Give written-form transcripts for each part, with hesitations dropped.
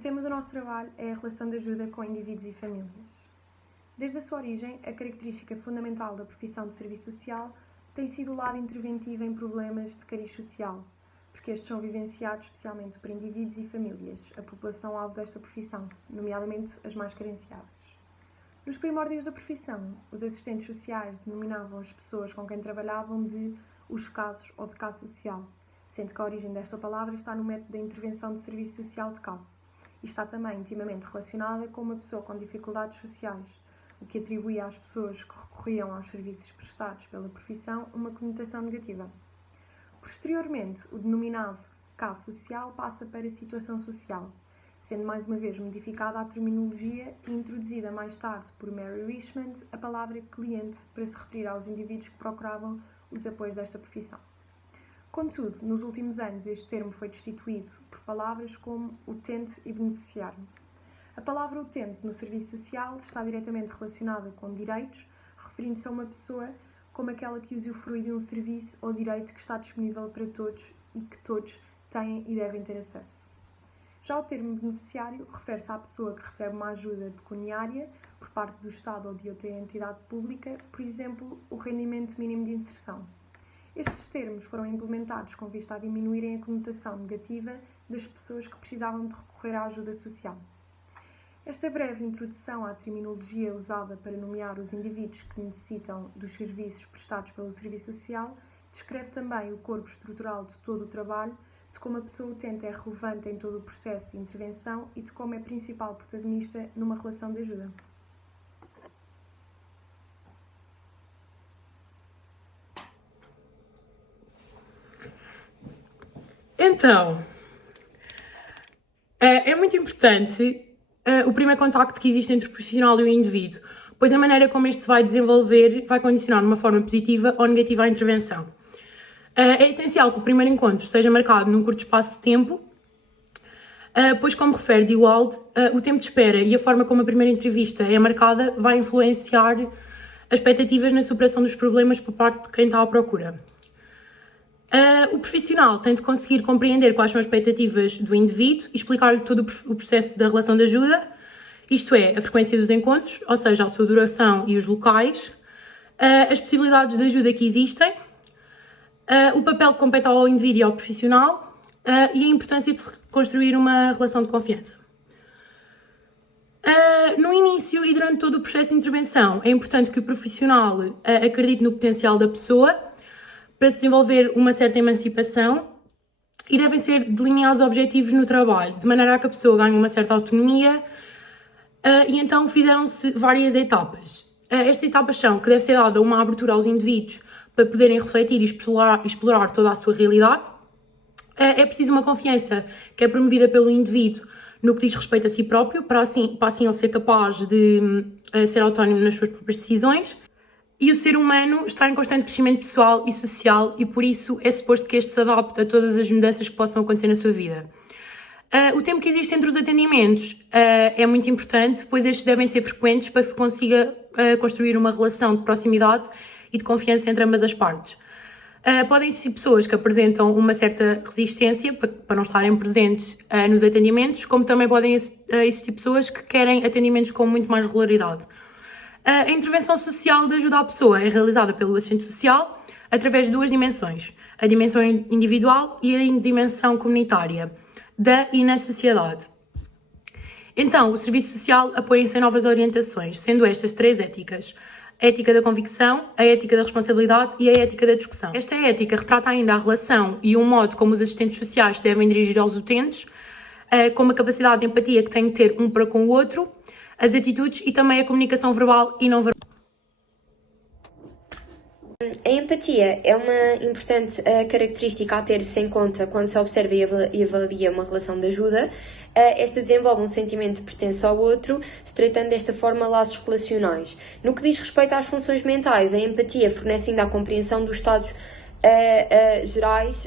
tema do nosso trabalho é a relação de ajuda com indivíduos e famílias. Desde a sua origem, a característica fundamental da profissão de serviço social tem sido o lado interventivo em problemas de cariz social, porque estes são vivenciados especialmente por indivíduos e famílias, a população-alvo desta profissão, nomeadamente as mais carenciadas. Nos primórdios da profissão, os assistentes sociais denominavam as pessoas com quem trabalhavam de os casos ou de caso social, sendo que a origem desta palavra está no método da intervenção de serviço social de caso, e está também intimamente relacionada com uma pessoa com dificuldades sociais, o que atribuía às pessoas que recorriam aos serviços prestados pela profissão uma conotação negativa. Posteriormente, o denominado caso social passa para situação social, sendo mais uma vez modificada a terminologia e introduzida mais tarde por Mary Richmond a palavra cliente para se referir aos indivíduos que procuravam os apoios desta profissão. Contudo, nos últimos anos este termo foi destituído por palavras como utente e beneficiário. A palavra utente no serviço social está diretamente relacionada com direitos, referindo-se a uma pessoa como aquela que usufrui de um serviço ou direito que está disponível para todos e que todos têm e devem ter acesso. Já o termo beneficiário refere-se à pessoa que recebe uma ajuda pecuniária por parte do Estado ou de outra entidade pública, por exemplo, o rendimento mínimo de inserção. Estes termos foram implementados com vista a diminuírem a conotação negativa das pessoas que precisavam de recorrer à ajuda social. Esta breve introdução à terminologia usada para nomear os indivíduos que necessitam dos serviços prestados pelo Serviço Social descreve também o corpo estrutural de todo o trabalho, de como a pessoa utente é relevante em todo o processo de intervenção e de como é principal protagonista numa relação de ajuda. Então, é muito importante o primeiro contacto que existe entre o profissional e o indivíduo, pois a maneira como este se vai desenvolver vai condicionar de uma forma positiva ou negativa a intervenção. É essencial que o primeiro encontro seja marcado num curto espaço de tempo, pois, como refere Dewald, o tempo de espera e a forma como a primeira entrevista é marcada vai influenciar as expectativas na superação dos problemas por parte de quem está à procura. O profissional tem de conseguir compreender quais são as expectativas do indivíduo e explicar-lhe todo o processo da relação de ajuda, isto é, a frequência dos encontros, ou seja, a sua duração e os locais, as possibilidades de ajuda que existem, o papel que compete ao indivíduo e ao profissional e a importância de construir uma relação de confiança. No início e durante todo o processo de intervenção, é importante que o profissional acredite no potencial da pessoa para se desenvolver uma certa emancipação e devem ser delineados objetivos no trabalho, de maneira a que a pessoa ganhe uma certa autonomia e então fizeram-se várias etapas. Estas etapas são que deve ser dada uma abertura aos indivíduos para poderem refletir e explorar toda a sua realidade. É preciso uma confiança que é promovida pelo indivíduo no que diz respeito a si próprio, para assim ele ser capaz de ser autónomo nas suas próprias decisões. E o ser humano está em constante crescimento pessoal e social e por isso é suposto que este se adapte a todas as mudanças que possam acontecer na sua vida. O tempo que existe entre os atendimentos é muito importante, pois estes devem ser frequentes para que se consiga construir uma relação de proximidade e de confiança entre ambas as partes. Podem existir pessoas que apresentam uma certa resistência para não estarem presentes nos atendimentos, como também podem existir pessoas que querem atendimentos com muito mais regularidade. A intervenção social de ajuda à pessoa é realizada pelo assistente social através de duas dimensões, a dimensão individual e a dimensão comunitária, da e na sociedade. Então, o serviço social apoia-se em novas orientações, sendo estas três éticas: a ética da convicção, a ética da responsabilidade e a ética da discussão. Esta ética retrata ainda a relação e o modo como os assistentes sociais se devem dirigir aos utentes, como a capacidade de empatia que têm de ter um para com o outro, as atitudes e também a comunicação verbal e não verbal. A empatia é uma importante característica a ter-se em conta quando se observa e avalia uma relação de ajuda. Esta desenvolve um sentimento de pertença ao outro, estreitando desta forma laços relacionais. No que diz respeito às funções mentais, a empatia fornece ainda a compreensão dos estados gerais,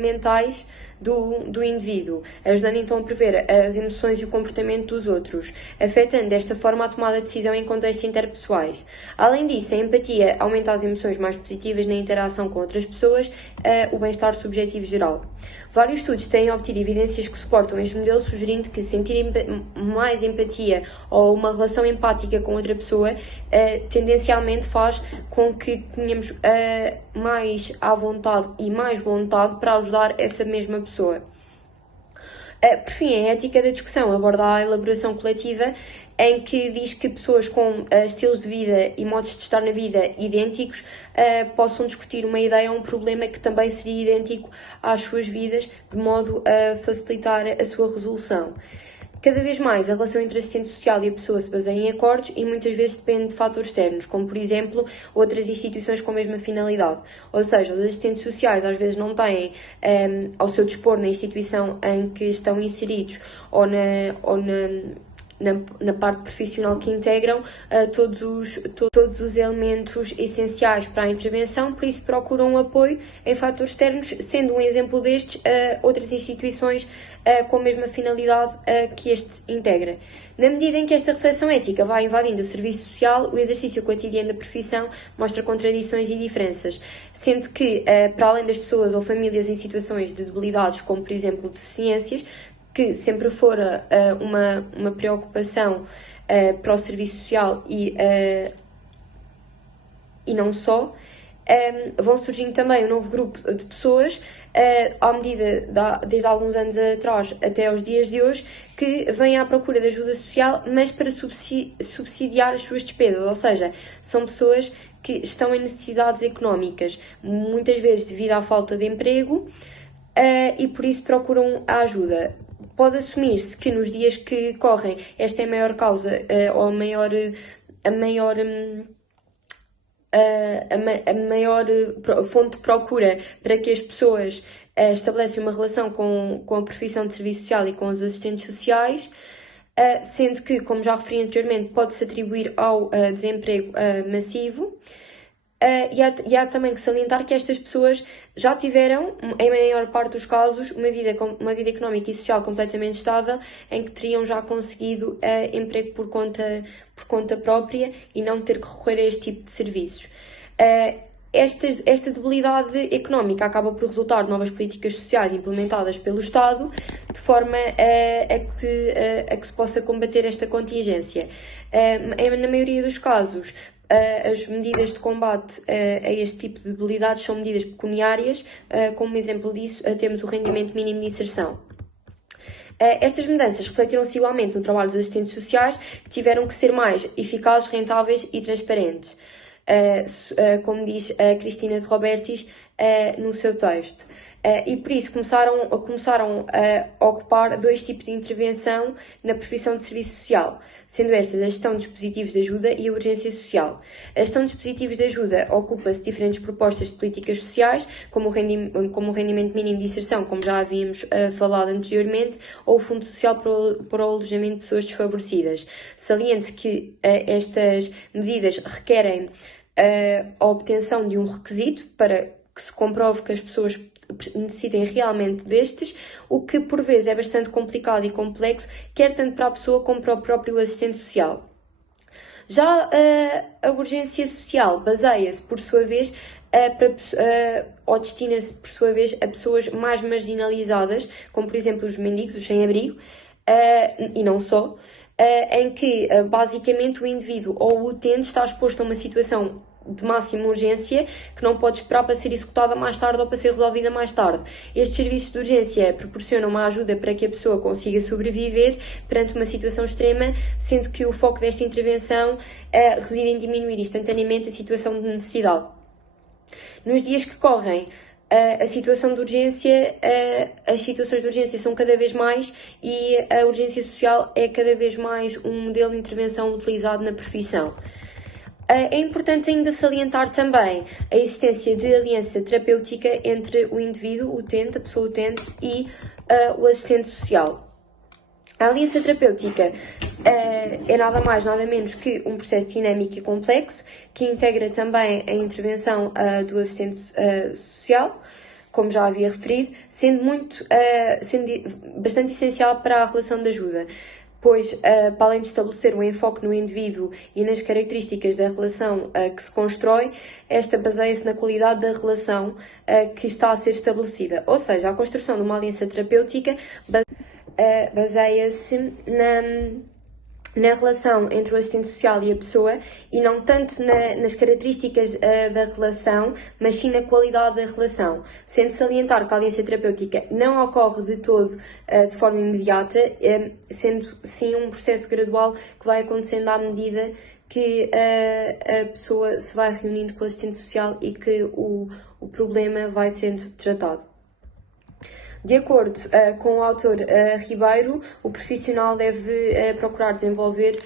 mentais do indivíduo, ajudando então a prever as emoções e o comportamento dos outros, afetando desta forma a tomada de decisão em contextos interpessoais. Além disso, a empatia aumenta as emoções mais positivas na interação com outras pessoas, o bem-estar subjetivo geral. Vários estudos têm obtido evidências que suportam este modelo, sugerindo que sentir mais empatia ou uma relação empática com outra pessoa tendencialmente faz com que tenhamos mais à vontade e mais vontade para ajudar essa mesma pessoa. Por fim, a ética da discussão aborda a elaboração coletiva, em que diz que pessoas com estilos de vida e modos de estar na vida idênticos possam discutir uma ideia ou um problema que também seria idêntico às suas vidas, de modo a facilitar a sua resolução. Cada vez mais, a relação entre a assistente social e a pessoa se baseia em acordos e muitas vezes depende de fatores externos, como, por exemplo, outras instituições com a mesma finalidade. Ou seja, os assistentes sociais às vezes não têm ao seu dispor na instituição em que estão inseridos ou na parte profissional que integram todos os elementos essenciais para a intervenção, por isso procuram um apoio em fatores externos, sendo um exemplo destes outras instituições com a mesma finalidade que este integra. Na medida em que esta reflexão ética vai invadindo o serviço social, o exercício cotidiano da profissão mostra contradições e diferenças, sendo que, para além das pessoas ou famílias em situações de debilidades, como por exemplo deficiências, que sempre fora uma preocupação para o serviço social e não só, vão surgindo também um novo grupo de pessoas, à medida, desde alguns anos atrás até aos dias de hoje, que vêm à procura de ajuda social, mas para subsidiar as suas despesas, ou seja, são pessoas que estão em necessidades económicas, muitas vezes devido à falta de emprego, e por isso procuram a ajuda. Pode assumir-se que nos dias que correm esta é a maior causa ou a maior fonte de procura para que as pessoas estabelecem uma relação com a profissão de serviço social e com os assistentes sociais, sendo que, como já referi anteriormente, pode-se atribuir ao desemprego massivo. E há também que salientar que estas pessoas já tiveram, em maior parte dos casos, uma vida económica e social completamente estável, em que teriam já conseguido emprego por conta própria e não ter que recorrer a este tipo de serviços. Esta debilidade económica acaba por resultar de novas políticas sociais implementadas pelo Estado, de forma a que se possa combater esta contingência. Na maioria dos casos, as medidas de combate a este tipo de debilidades são medidas pecuniárias, como exemplo disso temos o rendimento mínimo de inserção. Estas mudanças refletiram-se igualmente no trabalho dos assistentes sociais, que tiveram que ser mais eficazes, rentáveis e transparentes, como diz a Cristina de Robertis no seu texto. E por isso começaram a ocupar dois tipos de intervenção na profissão de serviço social, sendo estas a gestão de dispositivos de ajuda e a urgência social. A gestão de dispositivos de ajuda ocupa-se de diferentes propostas de políticas sociais, como o rendimento mínimo de inserção, como já havíamos falado anteriormente, ou o Fundo Social para o Alojamento de Pessoas Desfavorecidas. Saliente-se que estas medidas requerem a obtenção de um requisito para que se comprove que as pessoas necessitem realmente destes, o que por vezes é bastante complicado e complexo, quer tanto para a pessoa como para o próprio assistente social. Já a urgência social baseia-se, por sua vez, ou destina-se, por sua vez, a pessoas mais marginalizadas, como por exemplo os mendigos, os sem-abrigo, e não só, em que basicamente o indivíduo ou o utente está exposto a uma situação de máxima urgência que não pode esperar para ser executada mais tarde ou para ser resolvida mais tarde. Estes serviços de urgência proporcionam uma ajuda para que a pessoa consiga sobreviver perante uma situação extrema, sendo que o foco desta intervenção reside em diminuir instantaneamente a situação de necessidade. Nos dias que correm, as situações de urgência são cada vez mais e a urgência social é cada vez mais um modelo de intervenção utilizado na profissão. É importante ainda salientar também a existência de aliança terapêutica entre o indivíduo, o utente, a pessoa utente e o assistente social. A aliança terapêutica é nada mais, nada menos que um processo dinâmico e complexo que integra também a intervenção do assistente social, como já havia referido, sendo bastante essencial para a relação de ajuda, pois, para além de estabelecer um enfoque no indivíduo e nas características da relação que se constrói, esta baseia-se na qualidade da relação que está a ser estabelecida. Ou seja, a construção de uma aliança terapêutica baseia-se na relação entre o assistente social e a pessoa e não tanto nas características da relação, mas sim na qualidade da relação. Sendo salientar que a aliança terapêutica não ocorre de todo de forma imediata, sendo sim um processo gradual que vai acontecendo à medida que a pessoa se vai reunindo com o assistente social e que o problema vai sendo tratado. De acordo com o autor Ribeiro, o profissional deve procurar envolver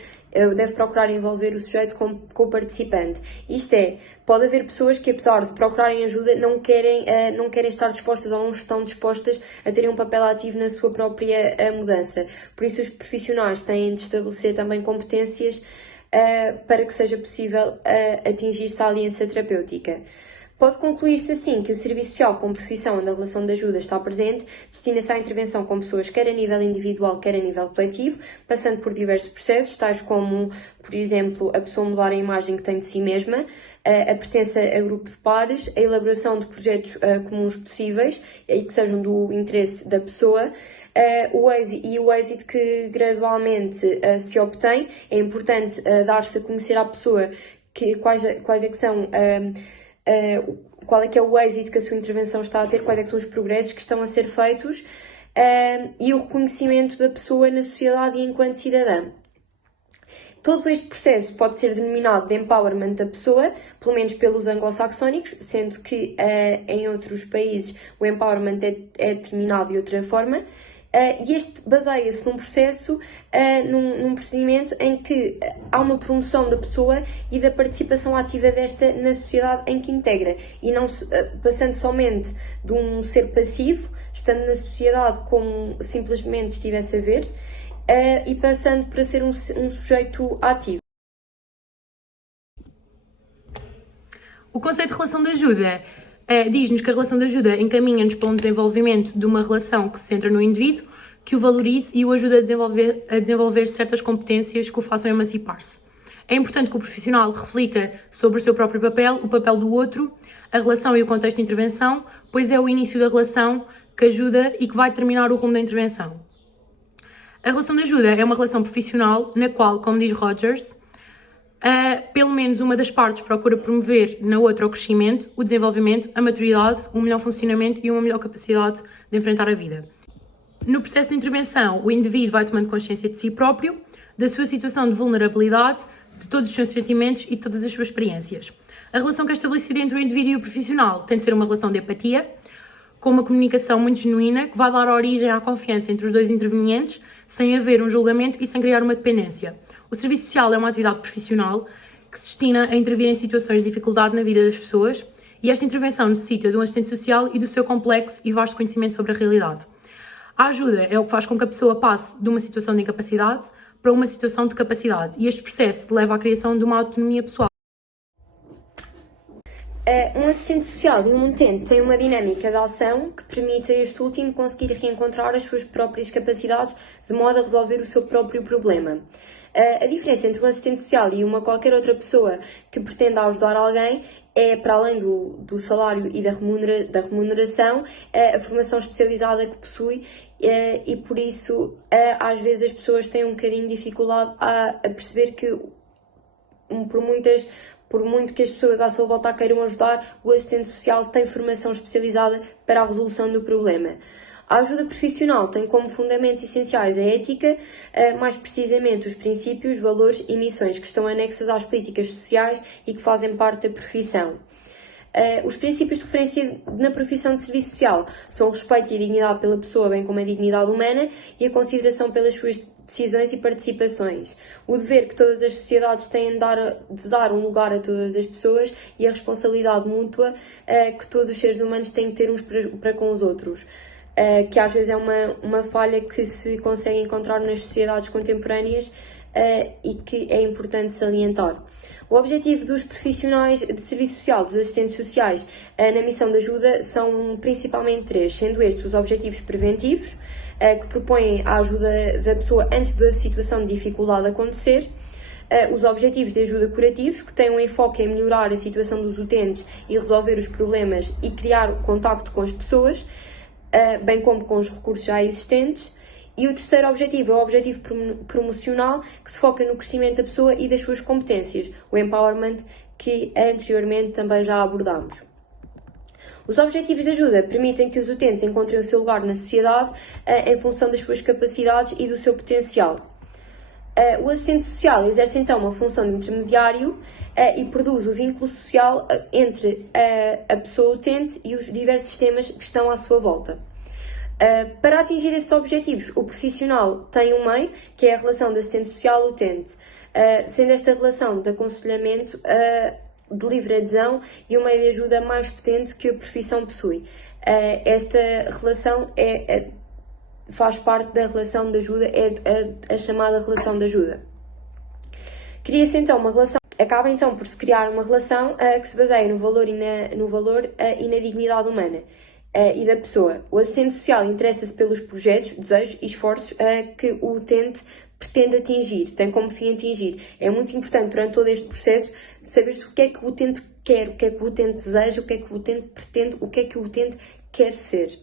o sujeito como co-participante. Isto é, pode haver pessoas que, apesar de procurarem ajuda, não querem estar dispostas ou não estão dispostas a terem um papel ativo na sua própria mudança. Por isso, os profissionais têm de estabelecer também competências para que seja possível atingir-se a aliança terapêutica. Pode concluir-se assim que o serviço social como profissão onde a relação de ajuda está presente destina-se à intervenção com pessoas quer a nível individual, quer a nível coletivo, passando por diversos processos, tais como, por exemplo, a pessoa mudar a imagem que tem de si mesma, a pertença a grupo de pares, a elaboração de projetos comuns possíveis e que sejam do interesse da pessoa, o êxito que gradualmente se obtém. É importante dar-se a conhecer à pessoa quais é que são... qual é que é o êxito que a sua intervenção está a ter, quais é que são os progressos que estão a ser feitos e o reconhecimento da pessoa na sociedade e enquanto cidadã. Todo este processo pode ser denominado de empowerment da pessoa, pelo menos pelos anglo-saxónicos, sendo que em outros países o empowerment é determinado de outra forma. E este baseia-se num processo, num procedimento em que há uma promoção da pessoa e da participação ativa desta na sociedade em que integra, e não passando somente de um ser passivo, estando na sociedade como simplesmente estivesse a ver, e passando para ser um sujeito ativo. O conceito de relação de ajuda diz-nos que a relação de ajuda encaminha-nos para um desenvolvimento de uma relação que se centra no indivíduo, que o valorize e o ajude a desenvolver certas competências que o façam emancipar-se. É importante que o profissional reflita sobre o seu próprio papel, o papel do outro, a relação e o contexto de intervenção, pois é o início da relação que ajuda e que vai determinar o rumo da intervenção. A relação de ajuda é uma relação profissional na qual, como diz Rogers, pelo menos uma das partes procura promover na outra o crescimento, o desenvolvimento, a maturidade, um melhor funcionamento e uma melhor capacidade de enfrentar a vida. No processo de intervenção, o indivíduo vai tomando consciência de si próprio, da sua situação de vulnerabilidade, de todos os seus sentimentos e de todas as suas experiências. A relação que é estabelecida entre o indivíduo e o profissional tem de ser uma relação de empatia, com uma comunicação muito genuína, que vai dar origem à confiança entre os dois intervenientes, sem haver um julgamento e sem criar uma dependência. O serviço social é uma atividade profissional que se destina a intervir em situações de dificuldade na vida das pessoas, e esta intervenção necessita de um assistente social e do seu complexo e vasto conhecimento sobre a realidade. A ajuda é o que faz com que a pessoa passe de uma situação de incapacidade para uma situação de capacidade, e este processo leva à criação de uma autonomia pessoal. Um assistente social e um utente têm uma dinâmica de ação que permite a este último conseguir reencontrar as suas próprias capacidades de modo a resolver o seu próprio problema. A diferença entre um assistente social e qualquer outra pessoa que pretenda ajudar alguém é, para além do salário e da remuneração, a formação especializada que possui, e por isso às vezes as pessoas têm um bocadinho de dificuldade a perceber que por muito que as pessoas à sua volta queiram ajudar, o assistente social tem formação especializada para a resolução do problema. A ajuda profissional tem como fundamentos essenciais a ética, mais precisamente os princípios, valores e missões que estão anexas às políticas sociais e que fazem parte da profissão. Os princípios de referência na profissão de serviço social são o respeito e a dignidade pela pessoa, bem como a dignidade humana, e a consideração pelas suas decisões e participações. O dever que todas as sociedades têm de dar um lugar a todas as pessoas e a responsabilidade mútua que todos os seres humanos têm de ter uns para com os outros. Que às vezes é uma falha que se consegue encontrar nas sociedades contemporâneas e que é importante salientar. O objetivo dos profissionais de serviço social, dos assistentes sociais, na missão de ajuda são principalmente 3, sendo estes os objetivos preventivos, que propõem a ajuda da pessoa antes da situação de dificuldade acontecer, os objetivos de ajuda curativos, que têm um enfoque em melhorar a situação dos utentes e resolver os problemas e criar contacto com as pessoas, bem como com os recursos já existentes. E o terceiro objetivo é o objetivo promocional, que se foca no crescimento da pessoa e das suas competências, o empowerment, que anteriormente também já abordámos. Os objetivos de ajuda permitem que os utentes encontrem o seu lugar na sociedade em função das suas capacidades e do seu potencial. O assistente social exerce então uma função de intermediário e produz o vínculo social entre a pessoa utente e os diversos sistemas que estão à sua volta. Para atingir esses objetivos, o profissional tem um meio, que é a relação de assistente social-utente, sendo esta relação de aconselhamento, de livre adesão e um meio de ajuda mais potente que a profissão possui. Esta relação faz parte da relação de ajuda, é a chamada relação de ajuda. Cria-se então uma relação, acaba então por se criar uma relação que se baseia no valor e na dignidade humana e da pessoa. O assistente social interessa-se pelos projetos, desejos e esforços que o utente pretende atingir, tem como fim atingir. É muito importante durante todo este processo saber-se o que é que o utente quer, o que é que o utente deseja, o que é que o utente pretende, o que é que o utente quer ser.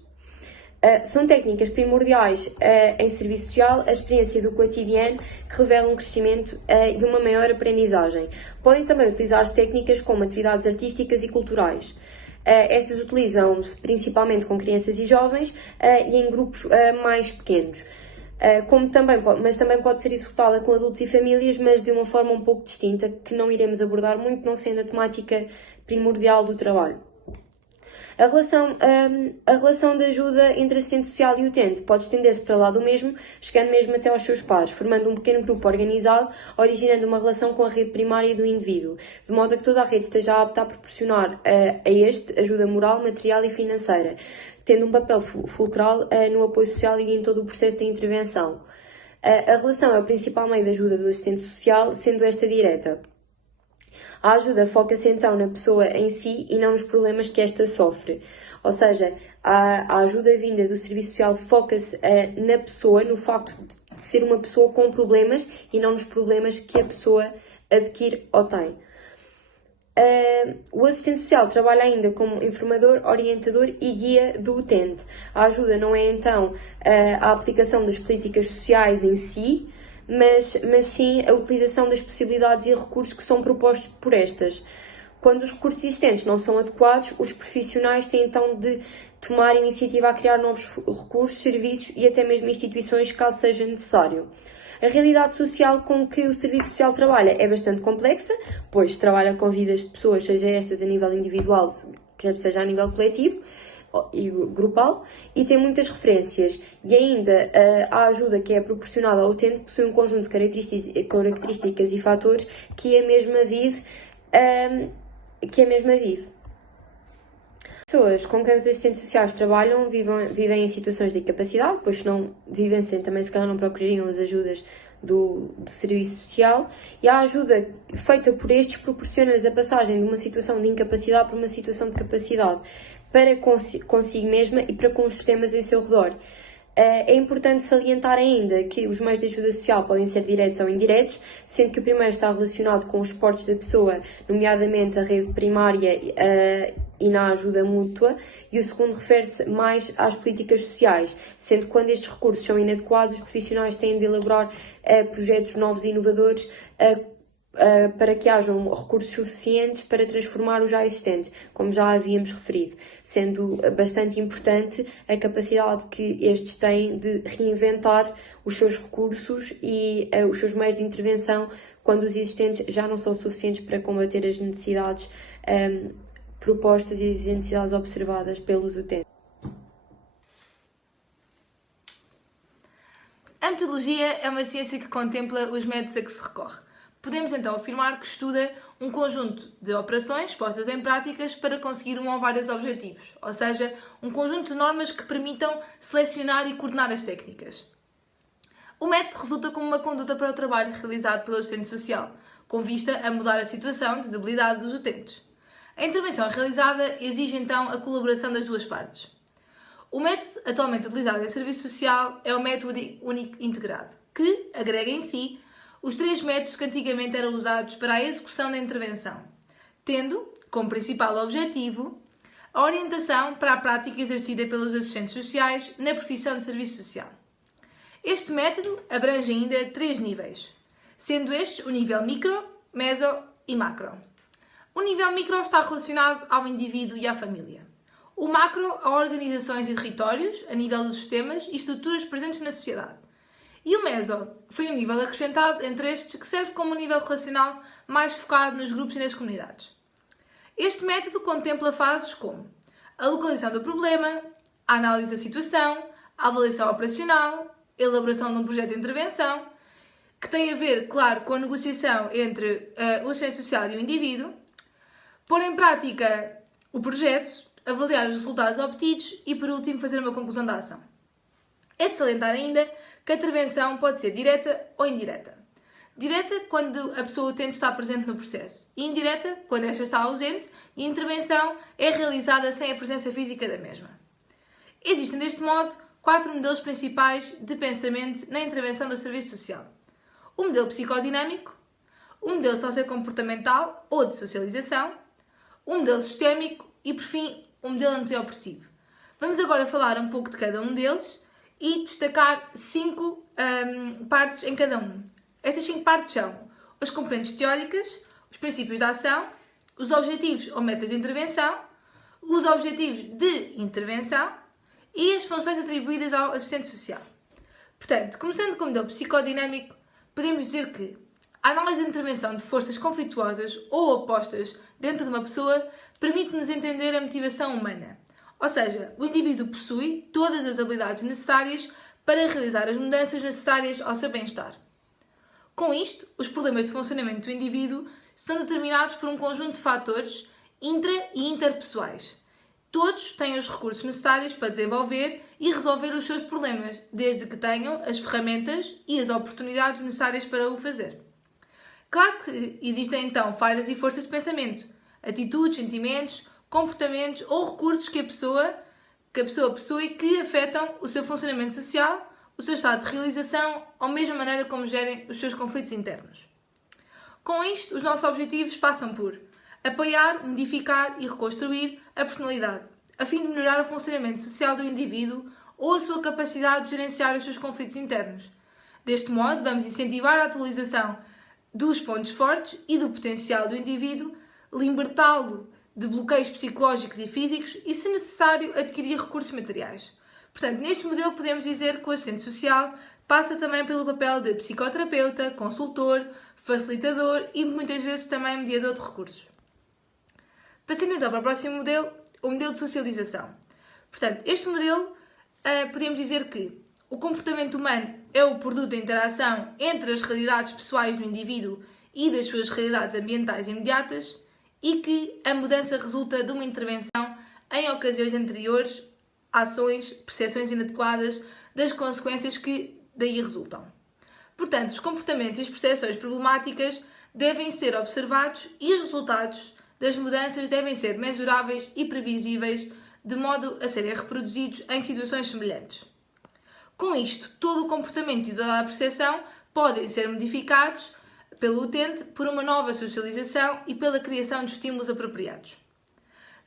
São técnicas primordiais em serviço social, a experiência do cotidiano que revela um crescimento e uma maior aprendizagem. Podem também utilizar-se técnicas como atividades artísticas e culturais. Estas utilizam-se principalmente com crianças e jovens e em grupos mais pequenos. Mas também pode ser executada com adultos e famílias, mas de uma forma um pouco distinta, que não iremos abordar muito, não sendo a temática primordial do trabalho. A relação de ajuda entre assistente social e utente pode estender-se para lá do mesmo, chegando mesmo até aos seus pares, formando um pequeno grupo organizado, originando uma relação com a rede primária do indivíduo, de modo a que toda a rede esteja apta a proporcionar a este ajuda moral, material e financeira, tendo um papel fulcral no apoio social e em todo o processo de intervenção. A relação é o principal meio de ajuda do assistente social, sendo esta direta. A ajuda foca-se então na pessoa em si e não nos problemas que esta sofre. Ou seja, a ajuda vinda do serviço social foca-se na pessoa, no facto de ser uma pessoa com problemas e não nos problemas que a pessoa adquire ou tem. O assistente social trabalha ainda como informador, orientador e guia do utente. A ajuda não é então a aplicação das políticas sociais em si, mas sim a utilização das possibilidades e recursos que são propostos por estas. Quando os recursos existentes não são adequados, os profissionais têm então de tomar iniciativa a criar novos recursos, serviços e até mesmo instituições, caso seja necessário. A realidade social com que o serviço social trabalha é bastante complexa, pois trabalha com vidas de pessoas, seja estas a nível individual, quer seja a nível coletivo e grupal, e tem muitas referências. E ainda a ajuda que é proporcionada ao utente possui um conjunto de características e fatores que a mesma vive. Pessoas com quem os assistentes sociais trabalham vivem em situações de incapacidade, pois se não vivessem também se calhar não procurariam as ajudas do serviço social, e a ajuda feita por estes proporciona-lhes a passagem de uma situação de incapacidade para uma situação de capacidade para consigo mesma e para com os sistemas em seu redor. É importante salientar ainda que os meios de ajuda social podem ser diretos ou indiretos, sendo que o primeiro está relacionado com os suportes da pessoa, nomeadamente a rede primária e na ajuda mútua, e o segundo refere-se mais às políticas sociais, sendo que quando estes recursos são inadequados, os profissionais têm de elaborar projetos novos e inovadores para que hajam recursos suficientes para transformar os já existentes, como já havíamos referido, sendo bastante importante a capacidade que estes têm de reinventar os seus recursos e os seus meios de intervenção quando os existentes já não são suficientes para combater as necessidades propostas e as necessidades observadas pelos utentes. A metodologia é uma ciência que contempla os métodos a que se recorre. Podemos então afirmar que estuda um conjunto de operações postas em práticas para conseguir um ou vários objetivos, ou seja, um conjunto de normas que permitam selecionar e coordenar as técnicas. O método resulta como uma conduta para o trabalho realizado pelo assistente social, com vista a mudar a situação de debilidade dos utentes. A intervenção realizada exige então a colaboração das duas partes. O método atualmente utilizado em serviço social é o método único integrado, que agrega em si os 3 métodos que antigamente eram usados para a execução da intervenção, tendo como principal objetivo a orientação para a prática exercida pelos assistentes sociais na profissão de serviço social. Este método abrange ainda 3 níveis, sendo estes o nível micro, meso e macro. O nível micro está relacionado ao indivíduo e à família. O macro a organizações e territórios, a nível dos sistemas e estruturas presentes na sociedade. E o meso foi um nível acrescentado entre estes que serve como um nível relacional mais focado nos grupos e nas comunidades. Este método contempla fases como a localização do problema, a análise da situação, a avaliação operacional, a elaboração de um projeto de intervenção, que tem a ver, claro, com a negociação entre o assistente social e o indivíduo, pôr em prática o projeto, avaliar os resultados obtidos e, por último, fazer uma conclusão da ação. É de salientar ainda que a intervenção pode ser direta ou indireta. Direta quando a pessoa utente está presente no processo e indireta quando esta está ausente e a intervenção é realizada sem a presença física da mesma. Existem, deste modo, 4 modelos principais de pensamento na intervenção do serviço social. O modelo psicodinâmico, o modelo sociocomportamental ou de socialização, o modelo sistémico e, por fim, o modelo antiopressivo. Vamos agora falar um pouco de cada um deles e destacar 5 partes em cada um. Estas 5 partes são as componentes teóricas, os princípios da ação, os objetivos ou metas de intervenção, os objetivos de intervenção e as funções atribuídas ao assistente social. Portanto, começando com o modelo psicodinâmico, podemos dizer que a análise de intervenção de forças conflituosas ou opostas dentro de uma pessoa permite-nos entender a motivação humana. Ou seja, o indivíduo possui todas as habilidades necessárias para realizar as mudanças necessárias ao seu bem-estar. Com isto, os problemas de funcionamento do indivíduo são determinados por um conjunto de fatores intra- e interpessoais. Todos têm os recursos necessários para desenvolver e resolver os seus problemas, desde que tenham as ferramentas e as oportunidades necessárias para o fazer. Claro que existem então falhas e forças de pensamento, atitudes, sentimentos, comportamentos ou recursos que a pessoa possui que afetam o seu funcionamento social, o seu estado de realização ou mesmo a maneira como gerem os seus conflitos internos. Com isto, os nossos objetivos passam por apoiar, modificar e reconstruir a personalidade, a fim de melhorar o funcionamento social do indivíduo ou a sua capacidade de gerenciar os seus conflitos internos. Deste modo, vamos incentivar a atualização dos pontos fortes e do potencial do indivíduo, libertá-lo de bloqueios psicológicos e físicos e, se necessário, adquirir recursos materiais. Portanto, neste modelo podemos dizer que o assistente social passa também pelo papel de psicoterapeuta, consultor, facilitador e muitas vezes também mediador de recursos. Passando então para o próximo modelo, o modelo de socialização. Portanto, este modelo podemos dizer que o comportamento humano é o produto da interação entre as realidades pessoais do indivíduo e das suas realidades ambientais imediatas e que a mudança resulta de uma intervenção em ocasiões anteriores, ações, percepções inadequadas das consequências que daí resultam. Portanto, os comportamentos e as percepções problemáticas devem ser observados e os resultados das mudanças devem ser mensuráveis e previsíveis, de modo a serem reproduzidos em situações semelhantes. Com isto, todo o comportamento e toda a percepção podem ser modificados pelo utente por uma nova socialização e pela criação de estímulos apropriados.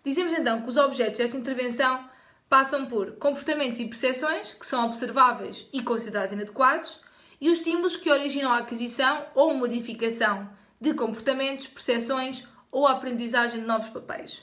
Dizemos então que os objetos desta intervenção passam por comportamentos e percepções que são observáveis e considerados inadequados e os estímulos que originam a aquisição ou modificação de comportamentos, percepções ou a aprendizagem de novos papéis.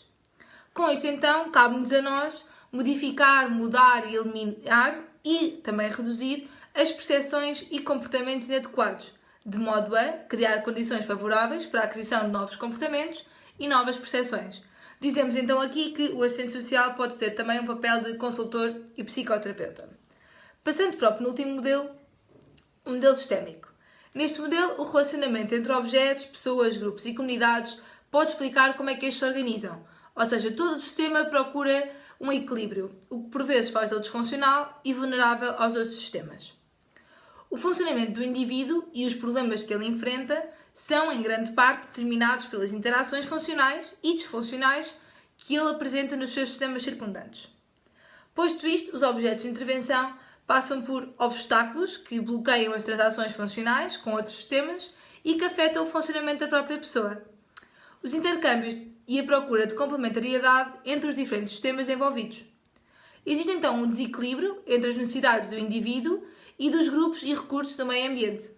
Com isto então, cabe-nos a nós modificar, mudar e eliminar e também reduzir as percepções e comportamentos inadequados, de modo a criar condições favoráveis para a aquisição de novos comportamentos e novas percepções. Dizemos então aqui que o assistente social pode ter também um papel de consultor e psicoterapeuta. Passando para o penúltimo modelo, o modelo sistémico. Neste modelo, o relacionamento entre objetos, pessoas, grupos e comunidades pode explicar como é que estes se organizam. Ou seja, todo o sistema procura um equilíbrio, o que por vezes faz-o disfuncional e vulnerável aos outros sistemas. O funcionamento do indivíduo e os problemas que ele enfrenta são, em grande parte, determinados pelas interações funcionais e disfuncionais que ele apresenta nos seus sistemas circundantes. Posto isto, os objetos de intervenção passam por obstáculos que bloqueiam as transações funcionais com outros sistemas e que afetam o funcionamento da própria pessoa. Os intercâmbios e a procura de complementariedade entre os diferentes sistemas envolvidos. Existe então um desequilíbrio entre as necessidades do indivíduo e dos grupos e recursos do meio ambiente.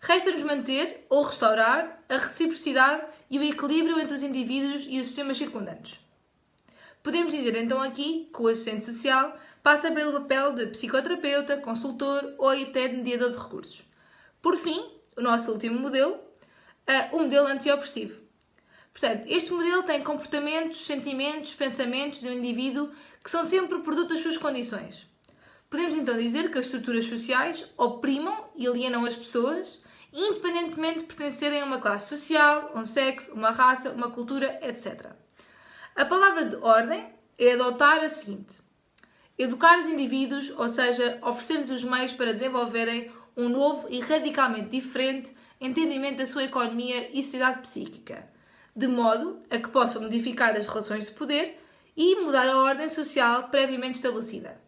Resta-nos manter ou restaurar a reciprocidade e o equilíbrio entre os indivíduos e os sistemas circundantes. Podemos dizer então aqui que o assistente social passa pelo papel de psicoterapeuta, consultor ou até de mediador de recursos. Por fim, o nosso último modelo, o modelo antiopressivo. Portanto, este modelo tem comportamentos, sentimentos, pensamentos do indivíduo que são sempre produto das suas condições. Podemos então dizer que as estruturas sociais oprimam e alienam as pessoas, independentemente de pertencerem a uma classe social, um sexo, uma raça, uma cultura, etc. A palavra de ordem é adotar a seguinte: educar os indivíduos, ou seja, oferecer-lhes os meios para desenvolverem um novo e radicalmente diferente entendimento da sua economia e sociedade psíquica, de modo a que possam modificar as relações de poder e mudar a ordem social previamente estabelecida.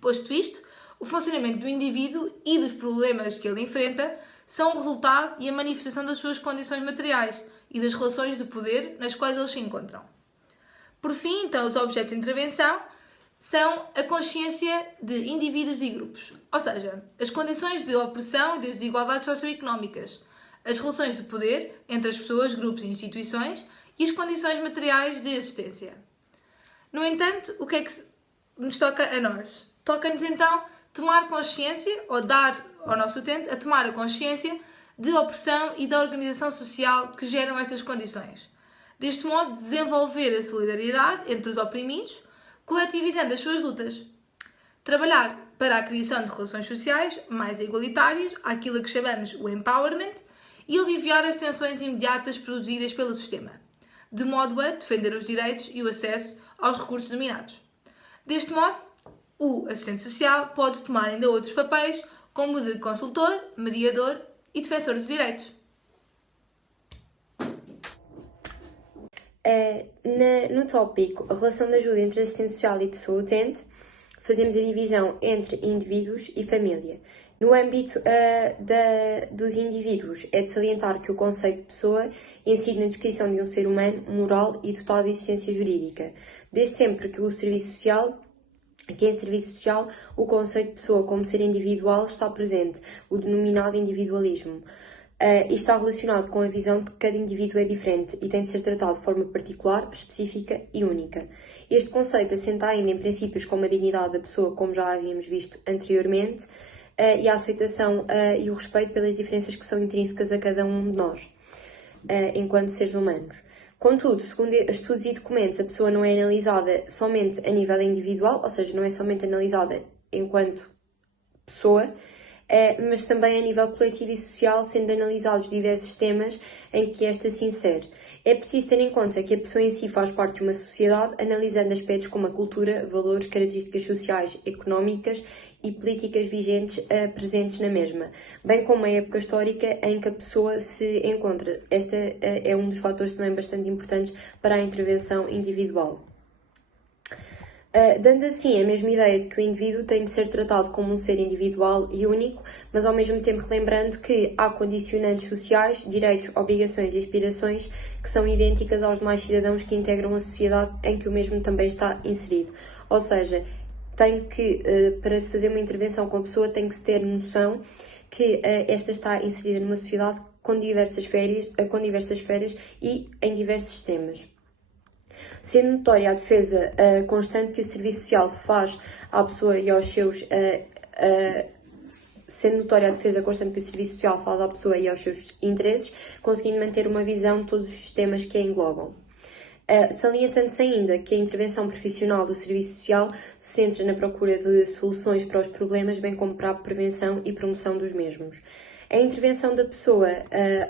Posto isto, o funcionamento do indivíduo e dos problemas que ele enfrenta são o resultado e a manifestação das suas condições materiais e das relações de poder nas quais eles se encontram. Por fim, então, os objetos de intervenção são a consciência de indivíduos e grupos, ou seja, as condições de opressão e das desigualdades socioeconómicas, as relações de poder entre as pessoas, grupos e instituições e as condições materiais de existência. No entanto, o que é que nos toca a nós? Toca-nos então tomar consciência, ou dar ao nosso utente a tomar a consciência de opressão e da organização social que geram estas condições. Deste modo, desenvolver a solidariedade entre os oprimidos, coletivizando as suas lutas. Trabalhar para a criação de relações sociais mais igualitárias, aquilo que chamamos o empowerment, e aliviar as tensões imediatas produzidas pelo sistema, de modo a defender os direitos e o acesso aos recursos dominados. Deste modo, o assistente social pode tomar ainda outros papéis, como o de consultor, mediador e defensor dos direitos. No tópico, a relação de ajuda entre assistente social e pessoa utente, fazemos a divisão entre indivíduos e família. No âmbito dos indivíduos, é de salientar que o conceito de pessoa incide na descrição de um ser humano moral e dotado de existência jurídica. Desde sempre que em serviço social, o conceito de pessoa como ser individual está presente, o denominado individualismo. Isto está relacionado com a visão de que cada indivíduo é diferente e tem de ser tratado de forma particular, específica e única. Este conceito assenta ainda em princípios como a dignidade da pessoa, como já havíamos visto anteriormente, e a aceitação e o respeito pelas diferenças que são intrínsecas a cada um de nós, enquanto seres humanos. Contudo, segundo estudos e documentos, a pessoa não é analisada somente a nível individual, ou seja, não é somente analisada enquanto pessoa, mas também a nível coletivo e social, sendo analisados diversos temas em que esta se insere. É preciso ter em conta que a pessoa em si faz parte de uma sociedade, analisando aspectos como a cultura, valores, características sociais, económicas e políticas vigentes presentes na mesma, bem como a época histórica em que a pessoa se encontra. Este é um dos fatores também bastante importantes para a intervenção individual. Dando assim a mesma ideia de que o indivíduo tem de ser tratado como um ser individual e único, mas ao mesmo tempo relembrando que há condicionantes sociais, direitos, obrigações e aspirações que são idênticas aos demais cidadãos que integram a sociedade em que o mesmo também está inserido. Ou seja, para se fazer uma intervenção com a pessoa, tem que se ter noção que esta está inserida numa sociedade com diversas esferas e em diversos sistemas. Sendo notória a defesa constante que o Serviço Social faz à pessoa e aos seus interesses, conseguindo manter uma visão de todos os sistemas que a englobam. Salientando-se ainda que a intervenção profissional do Serviço Social se centra na procura de soluções para os problemas, bem como para a prevenção e promoção dos mesmos. A intervenção da pessoa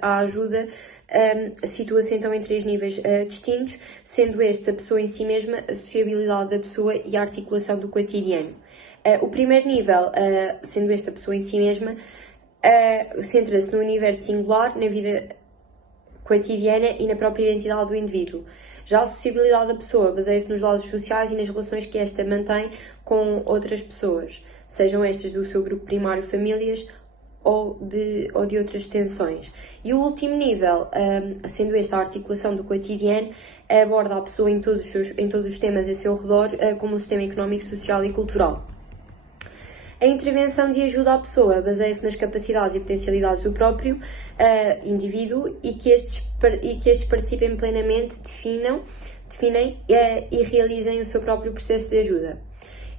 à ajuda situa-se então em 3 níveis distintos, sendo estes a pessoa em si mesma, a sociabilidade da pessoa e a articulação do cotidiano. O primeiro nível, sendo esta a pessoa em si mesma, centra-se no universo singular, na vida cotidiana e na própria identidade do indivíduo. Já a sociabilidade da pessoa baseia-se nos laços sociais e nas relações que esta mantém com outras pessoas, sejam estas do seu grupo primário, famílias ou de outras extensões. E o último nível, sendo esta a articulação do cotidiano, aborda a pessoa em todos os temas a seu redor, como o sistema económico, social e cultural. A intervenção de ajuda à pessoa baseia-se nas capacidades e potencialidades do próprio indivíduo e que estes participem plenamente, definem e realizem o seu próprio processo de ajuda.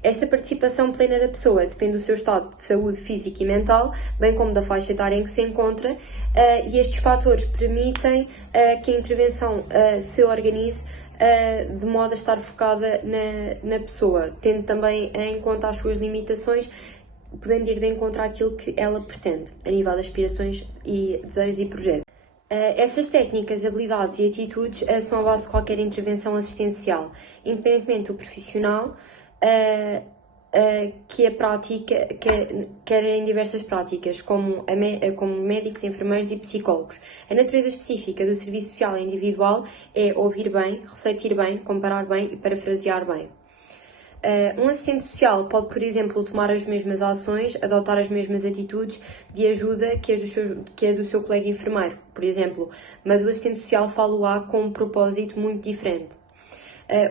Esta participação plena da pessoa depende do seu estado de saúde física e mental, bem como da faixa etária em que se encontra, e estes fatores permitem que a intervenção se organize de modo a estar focada na pessoa, tendo também em conta as suas limitações, podendo ir de encontro àquilo que ela pretende, a nível de aspirações e desejos e projetos. Essas técnicas, habilidades e atitudes são a base de qualquer intervenção assistencial, independentemente do profissional que a pratica, quer em diversas práticas, como médicos, enfermeiros e psicólogos. A natureza específica do serviço social individual é ouvir bem, refletir bem, comparar bem e parafrasear bem. Um assistente social pode, por exemplo, tomar as mesmas ações, adotar as mesmas atitudes de ajuda que a do seu colega enfermeiro, por exemplo, mas o assistente social fala-á com um propósito muito diferente.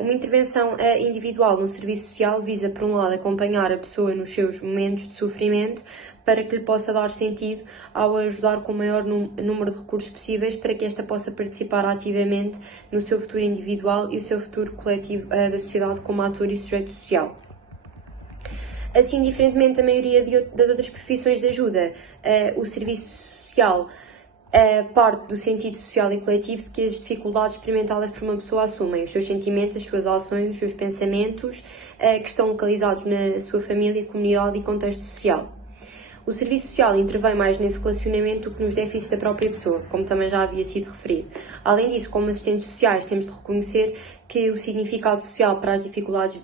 Uma intervenção individual no serviço social visa, por um lado, acompanhar a pessoa nos seus momentos de sofrimento para que lhe possa dar sentido ao ajudar com o maior número de recursos possíveis para que esta possa participar ativamente no seu futuro individual e o seu futuro coletivo da sociedade como ator e sujeito social. Assim, diferentemente da maioria das outras profissões de ajuda, o serviço social parte do sentido social e coletivo de que as dificuldades experimentadas por uma pessoa assumem os seus sentimentos, as suas ações, os seus pensamentos, que estão localizados na sua família, comunidade e contexto social. O serviço social intervém mais nesse relacionamento do que nos déficits da própria pessoa, como também já havia sido referido. Além disso, como assistentes sociais, temos de reconhecer que o significado social para as dificuldades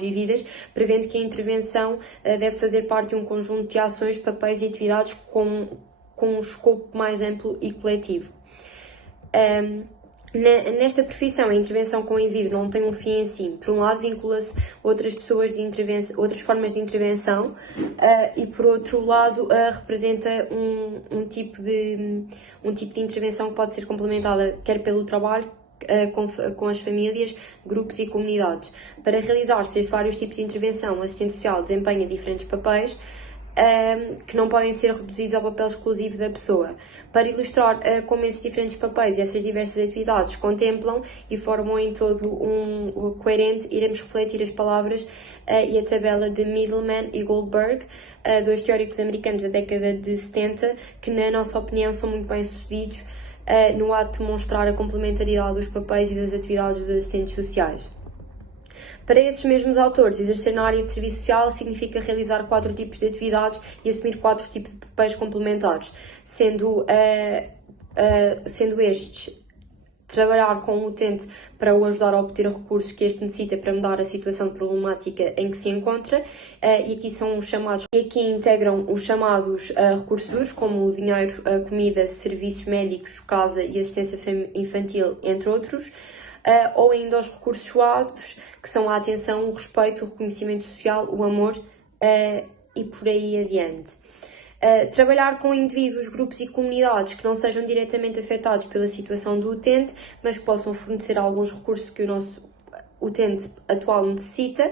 vividas, prevendo que a intervenção deve fazer parte de um conjunto de ações, papéis e atividades com um escopo mais amplo e coletivo. Nesta profissão, a intervenção com o indivíduo não tem um fim em si. Por um lado, vincula-se outras formas de intervenção e, por outro lado, representa um tipo de intervenção que pode ser complementada quer pelo trabalho, com as famílias, grupos e comunidades. Para realizar-se estes vários tipos de intervenção, o assistente social desempenha diferentes papéis, que não podem ser reduzidos ao papel exclusivo da pessoa. Para ilustrar como esses diferentes papéis e essas diversas atividades contemplam e formam em todo um coerente, iremos refletir as palavras e a tabela de Middleman e Goldberg, dois teóricos americanos da década de 70, que, na nossa opinião, são muito bem-sucedidos no ato de mostrar a complementaridade dos papéis e das atividades dos assistentes sociais. Para esses mesmos autores, exercer na área de serviço social significa realizar 4 tipos de atividades e assumir 4 tipos de papéis complementares, sendo estes trabalhar com o utente para o ajudar a obter recursos que este necessita para mudar a situação problemática em que se encontra, e aqui integram os chamados recursos duros, como o dinheiro, a comida, serviços médicos, casa e assistência infantil, entre outros. Ou ainda os recursos suaves, que são a atenção, o respeito, o reconhecimento social, o amor e por aí adiante. Trabalhar com indivíduos, grupos e comunidades que não sejam diretamente afetados pela situação do utente, mas que possam fornecer alguns recursos que o nosso utente atual necessita.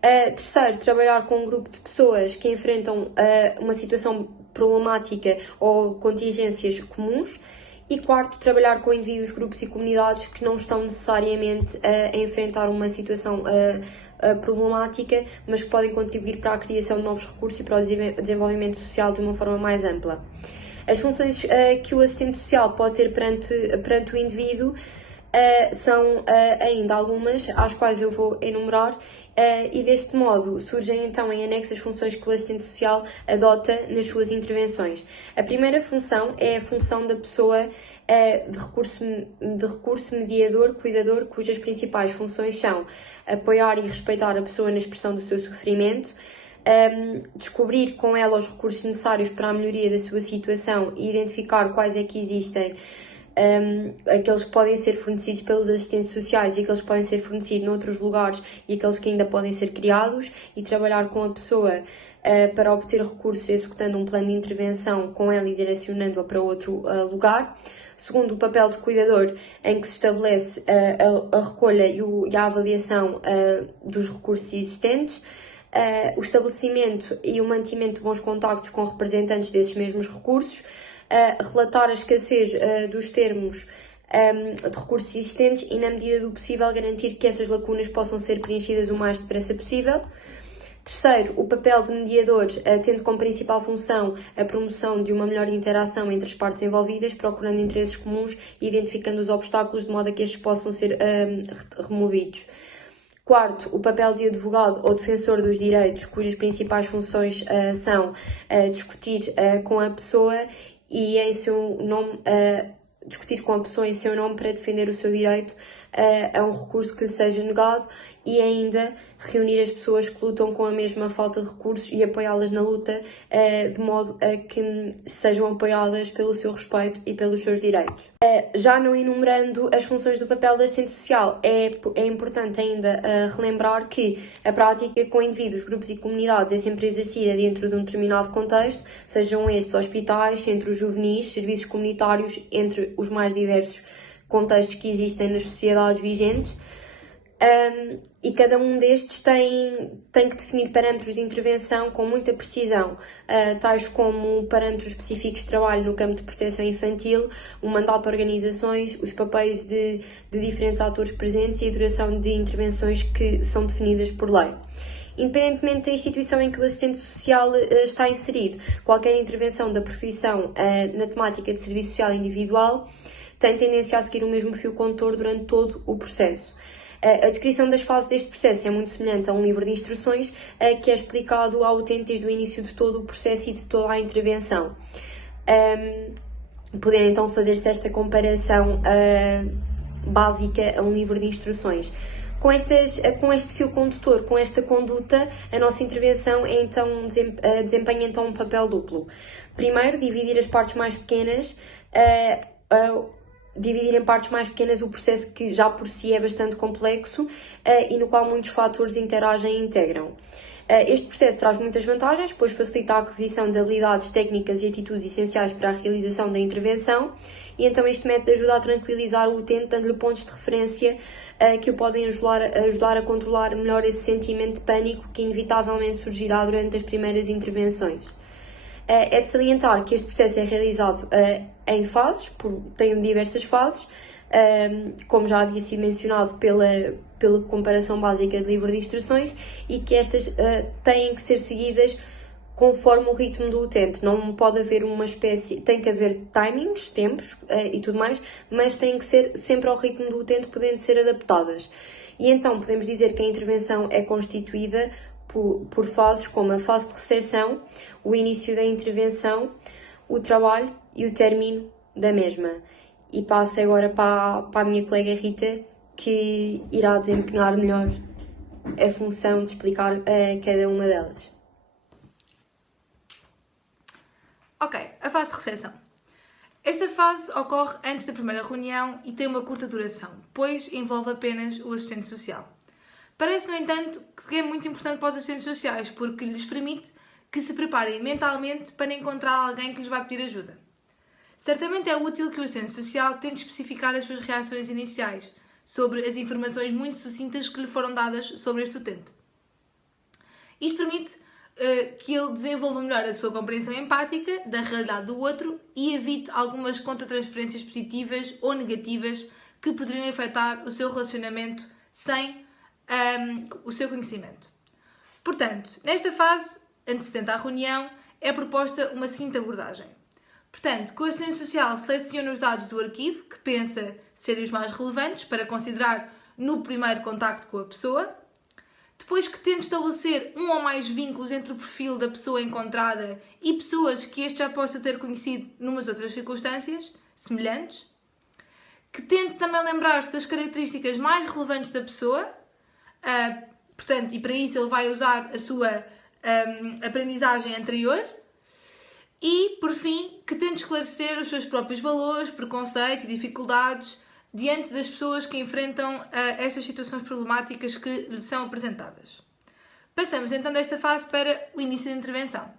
Terceiro, trabalhar com um grupo de pessoas que enfrentam uma situação problemática ou contingências comuns. E quarto, trabalhar com indivíduos, grupos e comunidades que não estão necessariamente a enfrentar uma situação problemática, mas que podem contribuir para a criação de novos recursos e para o desenvolvimento social de uma forma mais ampla. As funções que o assistente social pode ter perante o indivíduo são ainda algumas, às quais eu vou enumerar, e deste modo surgem então em anexo as funções que o assistente social adota nas suas intervenções. A primeira função é a função da pessoa de recurso mediador, cuidador, cujas principais funções são apoiar e respeitar a pessoa na expressão do seu sofrimento, descobrir com ela os recursos necessários para a melhoria da sua situação e identificar quais é que existem, aqueles que podem ser fornecidos pelos assistentes sociais e aqueles que podem ser fornecidos noutros lugares e aqueles que ainda podem ser criados, e trabalhar com a pessoa para obter recursos, executando um plano de intervenção com ela e direcionando-a para outro lugar. Segundo, o papel de cuidador, em que se estabelece a recolha e a avaliação dos recursos existentes, o estabelecimento e o mantimento de bons contactos com representantes desses mesmos recursos, relatar a escassez dos termos de recursos existentes e, na medida do possível, garantir que essas lacunas possam ser preenchidas o mais depressa possível. Terceiro, o papel de mediador, tendo como principal função a promoção de uma melhor interação entre as partes envolvidas, procurando interesses comuns e identificando os obstáculos de modo a que estes possam ser removidos. Quarto, o papel de advogado ou defensor dos direitos, cujas principais funções são discutir com a pessoa e em seu nome, discutir com a pessoa em seu nome para defender o seu direito a um recurso que lhe seja negado, e ainda reunir as pessoas que lutam com a mesma falta de recursos e apoiá-las na luta de modo a que sejam apoiadas pelo seu respeito e pelos seus direitos. Já não enumerando as funções do papel da assistente social, é importante ainda relembrar que a prática com indivíduos, grupos e comunidades é sempre exercida dentro de um determinado contexto, sejam estes hospitais, centros juvenis, serviços comunitários, entre os mais diversos contextos que existem nas sociedades vigentes. E cada um destes tem que definir parâmetros de intervenção com muita precisão, tais como parâmetros específicos de trabalho no campo de proteção infantil, o mandato de organizações, os papéis de diferentes atores presentes e a duração de intervenções que são definidas por lei. Independentemente da instituição em que o assistente social está inserido, qualquer intervenção da profissão na temática de serviço social individual tem tendência a seguir o mesmo fio condutor durante todo o processo. A descrição das fases deste processo é muito semelhante a um livro de instruções que é explicado ao utente desde o início de todo o processo e de toda a intervenção. Podendo então fazer-se esta comparação básica a um livro de instruções. Com este fio condutor, com esta conduta, a nossa intervenção desempenha então um papel duplo. Primeiro, dividir as partes mais pequenas, dividir em partes mais pequenas o processo que já por si é bastante complexo e no qual muitos fatores interagem e integram. Este processo traz muitas vantagens, pois facilita a aquisição de habilidades técnicas e atitudes essenciais para a realização da intervenção, e então este método ajuda a tranquilizar o utente, dando-lhe pontos de referência que o podem ajudar a controlar melhor esse sentimento de pânico que inevitavelmente surgirá durante as primeiras intervenções. É de salientar que este processo é realizado em fases, tem diversas fases, como já havia sido mencionado pela comparação básica de livro de instruções, e que estas têm que ser seguidas conforme o ritmo do utente. Não pode haver tem que haver timings, tempos e tudo mais, mas têm que ser sempre ao ritmo do utente, podendo ser adaptadas. E então podemos dizer que a intervenção é constituída por fases como a fase de recepção, o início da intervenção, o trabalho e o término da mesma. E passo agora para a minha colega Rita, que irá desempenhar melhor a função de explicar cada uma delas. Ok, a fase de recepção. Esta fase ocorre antes da primeira reunião e tem uma curta duração, pois envolve apenas o assistente social. Parece, no entanto, que é muito importante para os assistentes sociais, porque lhes permite que se preparem mentalmente para encontrar alguém que lhes vai pedir ajuda. Certamente é útil que o assistente social tente especificar as suas reações iniciais sobre as informações muito sucintas que lhe foram dadas sobre este utente. Isto permite que ele desenvolva melhor a sua compreensão empática da realidade do outro e evite algumas contratransferências positivas ou negativas que poderiam afetar o seu relacionamento sem o seu conhecimento. Portanto, nesta fase antecedente à reunião, é proposta uma seguinte abordagem. Portanto, que o assistente social selecione os dados do arquivo que pensa serem os mais relevantes para considerar no primeiro contacto com a pessoa. Depois que tente estabelecer um ou mais vínculos entre o perfil da pessoa encontrada e pessoas que este já possa ter conhecido numas outras circunstâncias semelhantes. Que tente também lembrar-se das características mais relevantes da pessoa. Portanto, e para isso ele vai usar a sua aprendizagem anterior e, por fim, que tente esclarecer os seus próprios valores, preconceitos e dificuldades diante das pessoas que enfrentam estas situações problemáticas que lhe são apresentadas. Passamos então desta fase para o início da intervenção.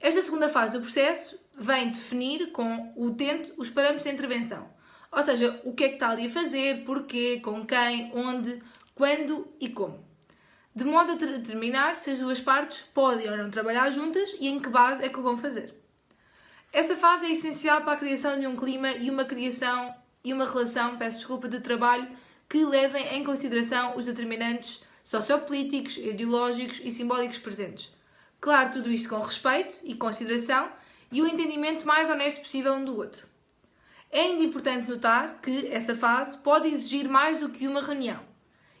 Esta segunda fase do processo vem definir com o utente os parâmetros da intervenção, ou seja, o que é que está ali a fazer, porquê, com quem, onde, quando e como, de modo a determinar se as duas partes podem ou não trabalhar juntas e em que base é que o vão fazer. Essa fase é essencial para a criação de um clima e uma relação, de trabalho que levem em consideração os determinantes sociopolíticos, ideológicos e simbólicos presentes. Claro, tudo isto com respeito e consideração e o entendimento mais honesto possível um do outro. É ainda importante notar que essa fase pode exigir mais do que uma reunião.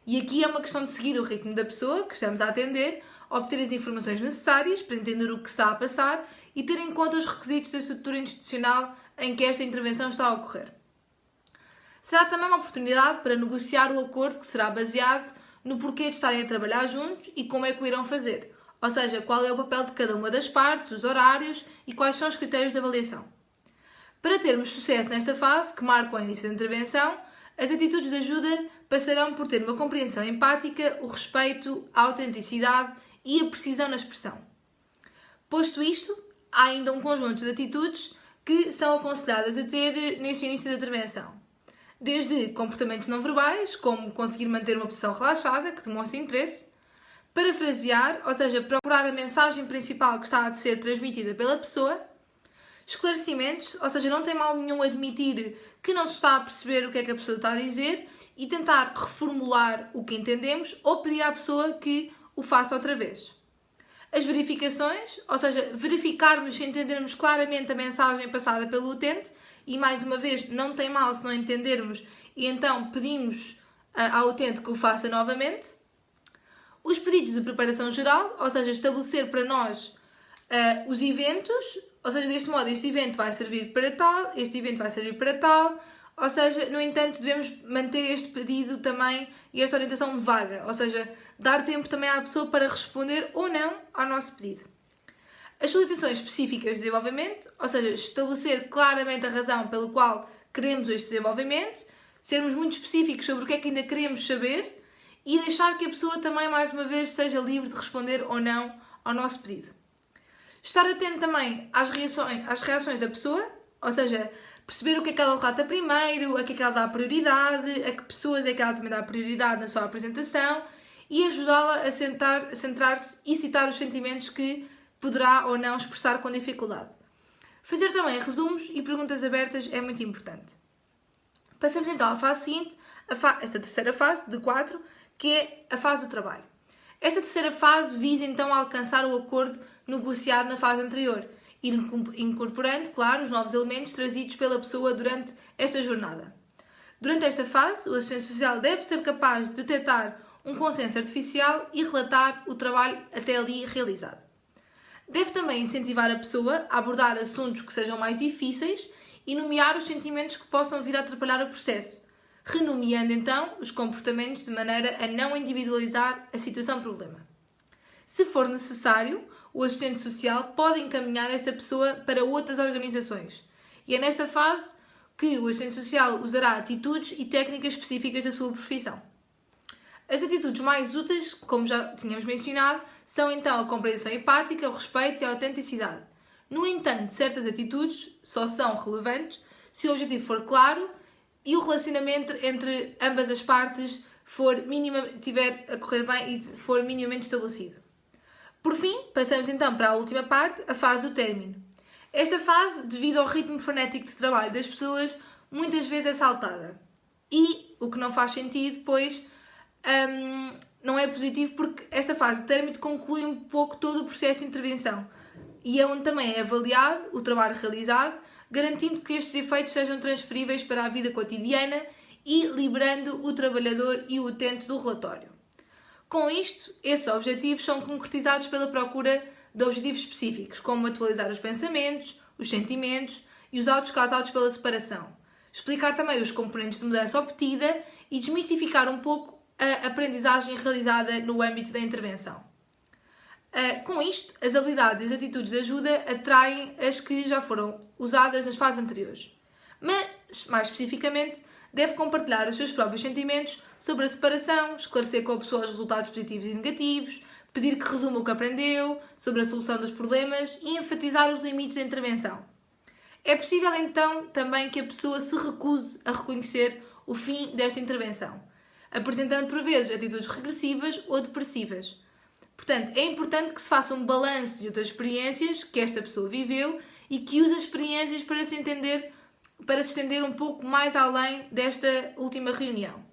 E aqui é uma questão de seguir o ritmo da pessoa que estamos a atender, obter as informações necessárias para entender o que está a passar e ter em conta os requisitos da estrutura institucional em que esta intervenção está a ocorrer. Será também uma oportunidade para negociar o acordo que será baseado no porquê de estarem a trabalhar juntos e como é que o irão fazer, ou seja, qual é o papel de cada uma das partes, os horários e quais são os critérios de avaliação. Para termos sucesso nesta fase, que marca o início da intervenção, as atitudes de ajuda passarão por ter uma compreensão empática, o respeito, a autenticidade e a precisão na expressão. Posto isto, há ainda um conjunto de atitudes que são aconselhadas a ter neste início da intervenção. Desde comportamentos não verbais, como conseguir manter uma posição relaxada, que demonstre interesse, parafrasear, ou seja, procurar a mensagem principal que está a ser transmitida pela pessoa, esclarecimentos, ou seja, não tem mal nenhum admitir que não se está a perceber o que é que a pessoa está a dizer e tentar reformular o que entendemos ou pedir à pessoa que o faça outra vez. As verificações, ou seja, verificarmos se entendermos claramente a mensagem passada pelo utente e, mais uma vez, não tem mal se não entendermos e então pedimos ao utente que o faça novamente. Os pedidos de preparação geral, ou seja, estabelecer para nós os eventos, ou seja, deste modo este evento vai servir para tal, este evento vai servir para tal, ou seja, no entanto devemos manter este pedido também e esta orientação vaga, ou seja, dar tempo também à pessoa para responder ou não ao nosso pedido. As solicitações específicas de desenvolvimento, ou seja, estabelecer claramente a razão pela qual queremos este desenvolvimento, sermos muito específicos sobre o que é que ainda queremos saber e deixar que a pessoa também, mais uma vez, seja livre de responder ou não ao nosso pedido. Estar atento também às reações da pessoa, ou seja, perceber o que é que ela relata primeiro, a que é que ela dá prioridade, a que pessoas é que ela também dá prioridade na sua apresentação e ajudá-la a centrar-se e citar os sentimentos que poderá ou não expressar com dificuldade. Fazer também resumos e perguntas abertas é muito importante. Passamos então à fase seguinte, esta terceira fase, de 4, que é a fase do trabalho. Esta terceira fase visa então alcançar o acordo negociado na fase anterior, incorporando, claro, os novos elementos trazidos pela pessoa durante esta jornada. Durante esta fase, o assistente social deve ser capaz de detectar um consenso artificial e relatar o trabalho até ali realizado. Deve também incentivar a pessoa a abordar assuntos que sejam mais difíceis e nomear os sentimentos que possam vir a atrapalhar o processo, renomeando então os comportamentos de maneira a não individualizar a situação-problema. Se for necessário, o assistente social pode encaminhar esta pessoa para outras organizações. E é nesta fase que o assistente social usará atitudes e técnicas específicas da sua profissão. As atitudes mais úteis, como já tínhamos mencionado, são então a compreensão empática, o respeito e a autenticidade. No entanto, certas atitudes só são relevantes se o objetivo for claro e o relacionamento entre ambas as partes estiver a correr bem e for minimamente estabelecido. Por fim, passamos então para a última parte, a fase do término. Esta fase, devido ao ritmo frenético de trabalho das pessoas, muitas vezes é saltada. E o que não faz sentido, pois não é positivo porque esta fase de término conclui um pouco todo o processo de intervenção e é onde também é avaliado o trabalho realizado, garantindo que estes efeitos sejam transferíveis para a vida cotidiana e liberando o trabalhador e o utente do relatório. Com isto, esses objetivos são concretizados pela procura de objetivos específicos, como atualizar os pensamentos, os sentimentos e os autos causados pela separação, explicar também os componentes de mudança obtida e desmistificar um pouco a aprendizagem realizada no âmbito da intervenção. Com isto, as habilidades e as atitudes de ajuda atraem as que já foram usadas nas fases anteriores. Mas, mais especificamente, deve compartilhar os seus próprios sentimentos sobre a separação, esclarecer com a pessoa os resultados positivos e negativos, pedir que resuma o que aprendeu sobre a solução dos problemas e enfatizar os limites da intervenção. É possível, então, também que a pessoa se recuse a reconhecer o fim desta intervenção, apresentando por vezes atitudes regressivas ou depressivas. Portanto, é importante que se faça um balanço de outras experiências que esta pessoa viveu e que use as experiências para se estender um pouco mais além desta última reunião.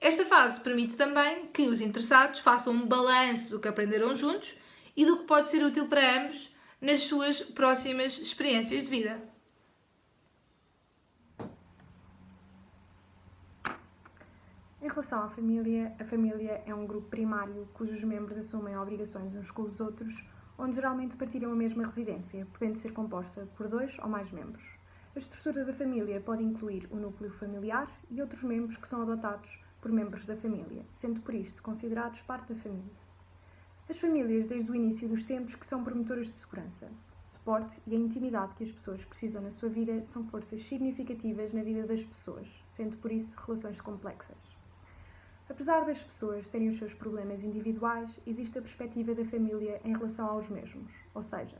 Esta fase permite também que os interessados façam um balanço do que aprenderam juntos e do que pode ser útil para ambos nas suas próximas experiências de vida. Em relação à família, a família é um grupo primário cujos membros assumem obrigações uns com os outros, onde geralmente partilham a mesma residência, podendo ser composta por 2 ou mais membros. A estrutura da família pode incluir o núcleo familiar e outros membros que são adotados por membros da família, sendo por isto considerados parte da família. As famílias, desde o início dos tempos, que são promotoras de segurança, suporte e a intimidade que as pessoas precisam na sua vida são forças significativas na vida das pessoas, sendo por isso relações complexas. Apesar das pessoas terem os seus problemas individuais, existe a perspectiva da família em relação aos mesmos, ou seja,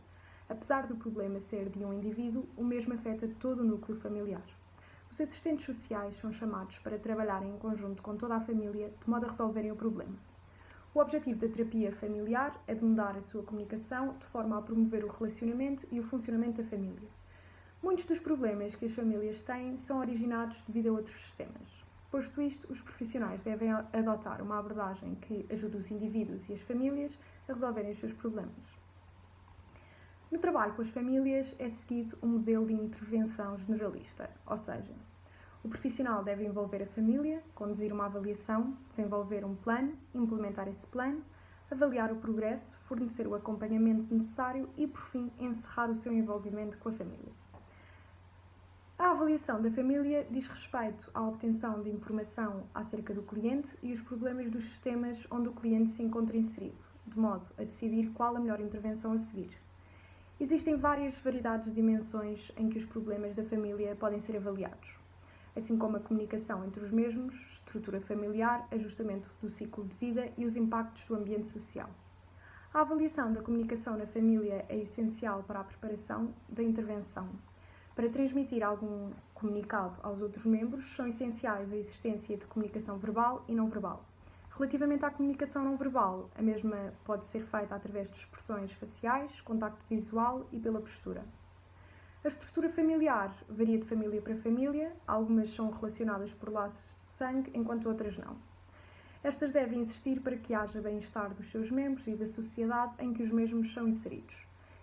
apesar do problema ser de um indivíduo, o mesmo afeta todo o núcleo familiar. Os assistentes sociais são chamados para trabalharem em conjunto com toda a família de modo a resolverem o problema. O objetivo da terapia familiar é de mudar a sua comunicação de forma a promover o relacionamento e o funcionamento da família. Muitos dos problemas que as famílias têm são originados devido a outros sistemas. Posto isto, os profissionais devem adotar uma abordagem que ajude os indivíduos e as famílias a resolverem os seus problemas. No trabalho com as famílias é seguido um modelo de intervenção generalista, ou seja, o profissional deve envolver a família, conduzir uma avaliação, desenvolver um plano, implementar esse plano, avaliar o progresso, fornecer o acompanhamento necessário e, por fim, encerrar o seu envolvimento com a família. A avaliação da família diz respeito à obtenção de informação acerca do cliente e os problemas dos sistemas onde o cliente se encontra inserido, de modo a decidir qual a melhor intervenção a seguir. Existem várias variedades de dimensões em que os problemas da família podem ser avaliados, assim como a comunicação entre os mesmos, estrutura familiar, ajustamento do ciclo de vida e os impactos do ambiente social. A avaliação da comunicação na família é essencial para a preparação da intervenção. Para transmitir algum comunicado aos outros membros, são essenciais a existência de comunicação verbal e não verbal. Relativamente à comunicação não verbal, a mesma pode ser feita através de expressões faciais, contacto visual e pela postura. A estrutura familiar varia de família para família, algumas são relacionadas por laços de sangue, enquanto outras não. Estas devem existir para que haja bem-estar dos seus membros e da sociedade em que os mesmos são inseridos,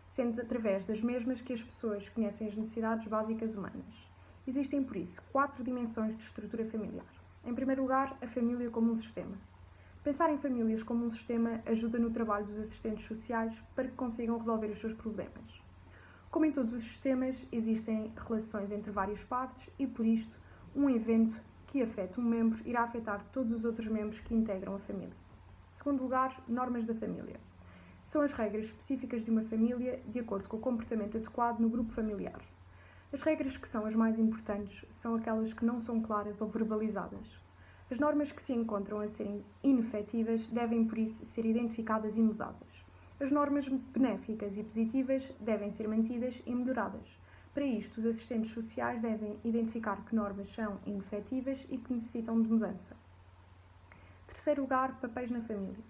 sendo através das mesmas que as pessoas conhecem as necessidades básicas humanas. Existem, por isso, 4 dimensões de estrutura familiar. Em primeiro lugar, a família como um sistema. Pensar em famílias como um sistema ajuda no trabalho dos assistentes sociais para que consigam resolver os seus problemas. Como em todos os sistemas, existem relações entre várias partes e, por isto, um evento que afeta um membro irá afetar todos os outros membros que integram a família. Em segundo lugar, normas da família. São as regras específicas de uma família de acordo com o comportamento adequado no grupo familiar. As regras que são as mais importantes são aquelas que não são claras ou verbalizadas. As normas que se encontram a serem inefetivas devem, por isso, ser identificadas e mudadas. As normas benéficas e positivas devem ser mantidas e melhoradas. Para isto, os assistentes sociais devem identificar que normas são inefetivas e que necessitam de mudança. Em terceiro lugar, papéis na família.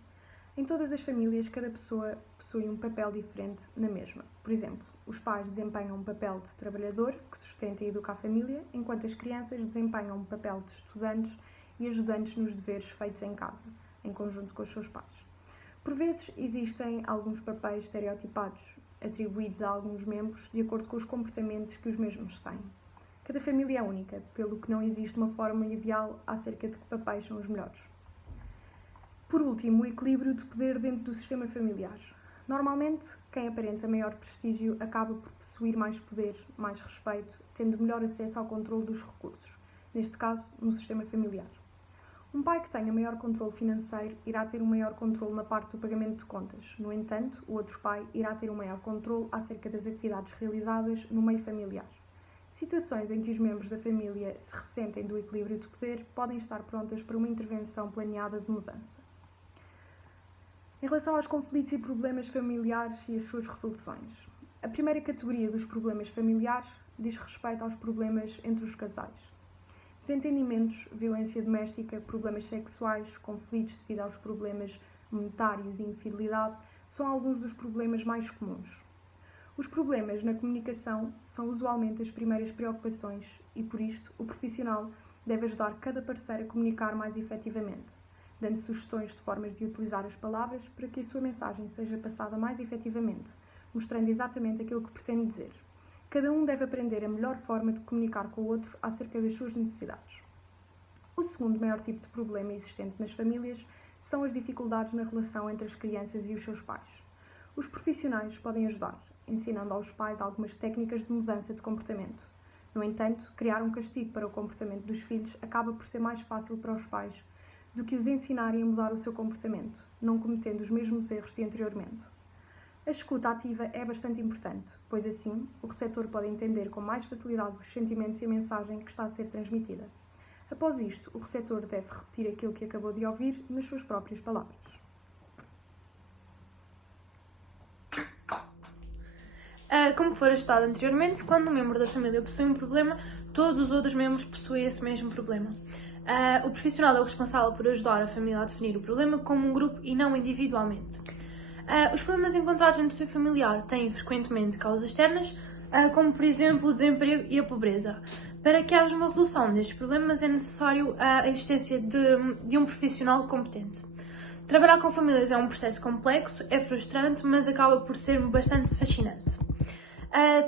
Em todas as famílias, cada pessoa possui um papel diferente na mesma. Por exemplo, os pais desempenham um papel de trabalhador, que sustenta e educa a família, enquanto as crianças desempenham um papel de estudantes e ajudantes nos deveres feitos em casa, em conjunto com os seus pais. Por vezes, existem alguns papéis estereotipados, atribuídos a alguns membros de acordo com os comportamentos que os mesmos têm. Cada família é única, pelo que não existe uma forma ideal acerca de que papéis são os melhores. Por último, o equilíbrio de poder dentro do sistema familiar. Normalmente, quem aparenta maior prestígio acaba por possuir mais poder, mais respeito, tendo melhor acesso ao controle dos recursos, neste caso, no sistema familiar. Um pai que tenha maior controle financeiro irá ter um maior controle na parte do pagamento de contas. No entanto, o outro pai irá ter um maior controle acerca das atividades realizadas no meio familiar. Situações em que os membros da família se ressentem do equilíbrio de poder podem estar prontas para uma intervenção planeada de mudança. Em relação aos conflitos e problemas familiares e as suas resoluções, a primeira categoria dos problemas familiares diz respeito aos problemas entre os casais. Desentendimentos, violência doméstica, problemas sexuais, conflitos devido aos problemas monetários e infidelidade são alguns dos problemas mais comuns. Os problemas na comunicação são usualmente as primeiras preocupações e, por isto, o profissional deve ajudar cada parceiro a comunicar mais efetivamente, dando sugestões de formas de utilizar as palavras para que a sua mensagem seja passada mais efetivamente, mostrando exatamente aquilo que pretende dizer. Cada um deve aprender a melhor forma de comunicar com o outro acerca das suas necessidades. O segundo maior tipo de problema existente nas famílias são as dificuldades na relação entre as crianças e os seus pais. Os profissionais podem ajudar, ensinando aos pais algumas técnicas de mudança de comportamento. No entanto, criar um castigo para o comportamento dos filhos acaba por ser mais fácil para os pais do que os ensinarem a mudar o seu comportamento, não cometendo os mesmos erros de anteriormente. A escuta ativa é bastante importante, pois assim o receptor pode entender com mais facilidade os sentimentos e a mensagem que está a ser transmitida. Após isto, o receptor deve repetir aquilo que acabou de ouvir nas suas próprias palavras. Como foi estudado anteriormente, quando um membro da família possui um problema, todos os outros membros possuem esse mesmo problema. O profissional é o responsável por ajudar a família a definir o problema como um grupo e não individualmente. Os problemas encontrados no seio familiar têm frequentemente causas externas, como por exemplo o desemprego e a pobreza. Para que haja uma resolução destes problemas é necessário a existência de um profissional competente. Trabalhar com famílias é um processo complexo, é frustrante, mas acaba por ser bastante fascinante.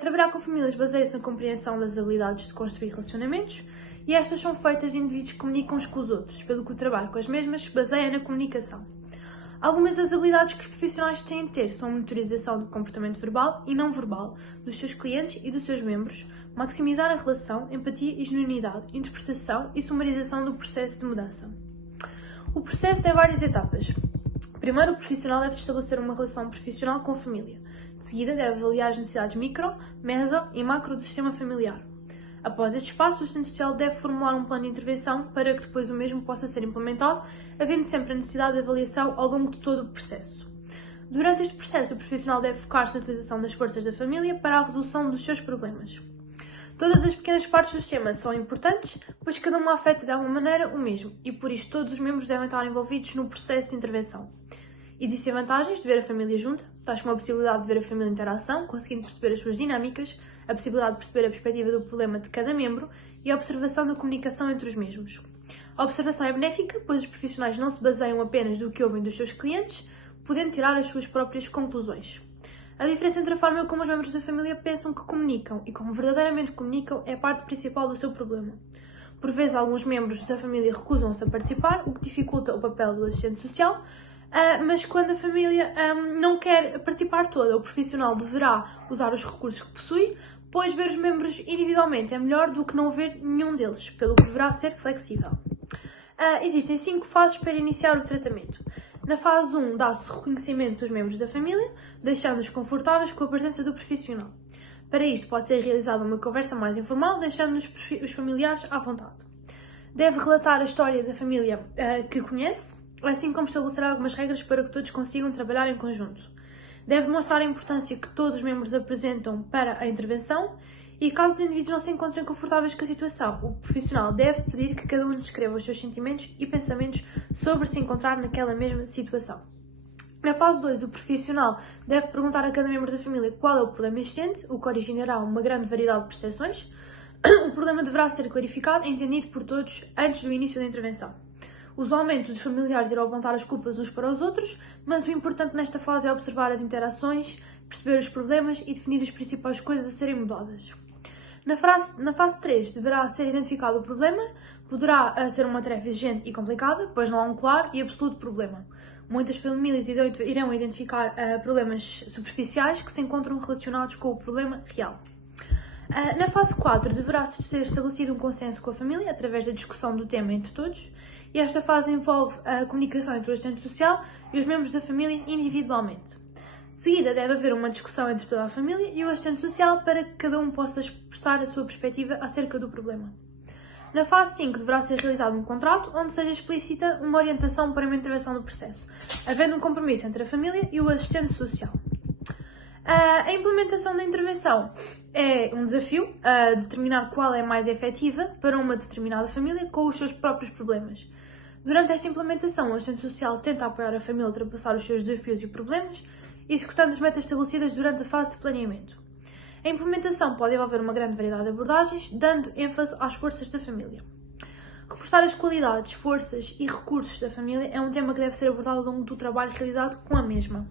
Trabalhar com famílias baseia-se na compreensão das habilidades de construir relacionamentos e estas são feitas de indivíduos que comunicam uns com os outros, pelo que o trabalho com as mesmas se baseia na comunicação. Algumas das habilidades que os profissionais têm de ter são a monitorização do comportamento verbal e não verbal dos seus clientes e dos seus membros, maximizar a relação, empatia e genuinidade, interpretação e sumarização do processo de mudança. O processo tem várias etapas. Primeiro, o profissional deve estabelecer uma relação profissional com a família. De seguida, deve avaliar as necessidades micro, meso e macro do sistema familiar. Após este passo, o assistente social deve formular um plano de intervenção para que depois o mesmo possa ser implementado, havendo sempre a necessidade de avaliação ao longo de todo o processo. Durante este processo, o profissional deve focar-se na utilização das forças da família para a resolução dos seus problemas. Todas as pequenas partes do sistema são importantes, pois cada uma afeta de alguma maneira o mesmo, e por isso todos os membros devem estar envolvidos no processo de intervenção. Existem vantagens de ver a família junta, tais como a possibilidade de ver a família em interação, conseguindo perceber as suas dinâmicas, a possibilidade de perceber a perspectiva do problema de cada membro e a observação da comunicação entre os mesmos. A observação é benéfica, pois os profissionais não se baseiam apenas do que ouvem dos seus clientes, podendo tirar as suas próprias conclusões. A diferença entre a forma como os membros da família pensam que comunicam e como verdadeiramente comunicam é a parte principal do seu problema. Por vezes, alguns membros da família recusam-se a participar, o que dificulta o papel do assistente social, mas quando a família não quer participar toda, o profissional deverá usar os recursos que possui, pois ver os membros individualmente é melhor do que não ver nenhum deles, pelo que deverá ser flexível. Existem 5 fases para iniciar o tratamento. Na fase 1, dá-se o reconhecimento dos membros da família, deixando-os confortáveis com a presença do profissional. Para isto, pode ser realizada uma conversa mais informal, deixando os familiares à vontade. Deve relatar a história da família que conhece, assim como estabelecer algumas regras para que todos consigam trabalhar em conjunto. Deve demonstrar a importância que todos os membros apresentam para a intervenção e, caso os indivíduos não se encontrem confortáveis com a situação, o profissional deve pedir que cada um descreva os seus sentimentos e pensamentos sobre se encontrar naquela mesma situação. Na fase 2, o profissional deve perguntar a cada membro da família qual é o problema existente, o que originará uma grande variedade de percepções. O problema deverá ser clarificado e entendido por todos antes do início da intervenção. Usualmente, os familiares irão apontar as culpas uns para os outros, mas o importante nesta fase é observar as interações, perceber os problemas e definir as principais coisas a serem mudadas. Na fase 3, deverá ser identificado o problema, poderá ser uma tarefa exigente e complicada, pois não há um claro e absoluto problema. Muitas famílias irão identificar problemas superficiais que se encontram relacionados com o problema real. Na fase 4, deverá ser estabelecido um consenso com a família, através da discussão do tema entre todos, e esta fase envolve a comunicação entre o assistente social e os membros da família individualmente. De seguida, deve haver uma discussão entre toda a família e o assistente social para que cada um possa expressar a sua perspectiva acerca do problema. Na fase 5, deverá ser realizado um contrato onde seja explícita uma orientação para uma intervenção do processo, havendo um compromisso entre a família e o assistente social. A implementação da intervenção é um desafio a determinar qual é mais efetiva para uma determinada família com os seus próprios problemas. Durante esta implementação, o assistente social tenta apoiar a família a ultrapassar os seus desafios e problemas, executando as metas estabelecidas durante a fase de planeamento. A implementação pode envolver uma grande variedade de abordagens, dando ênfase às forças da família. Reforçar as qualidades, forças e recursos da família é um tema que deve ser abordado ao longo do trabalho realizado com a mesma.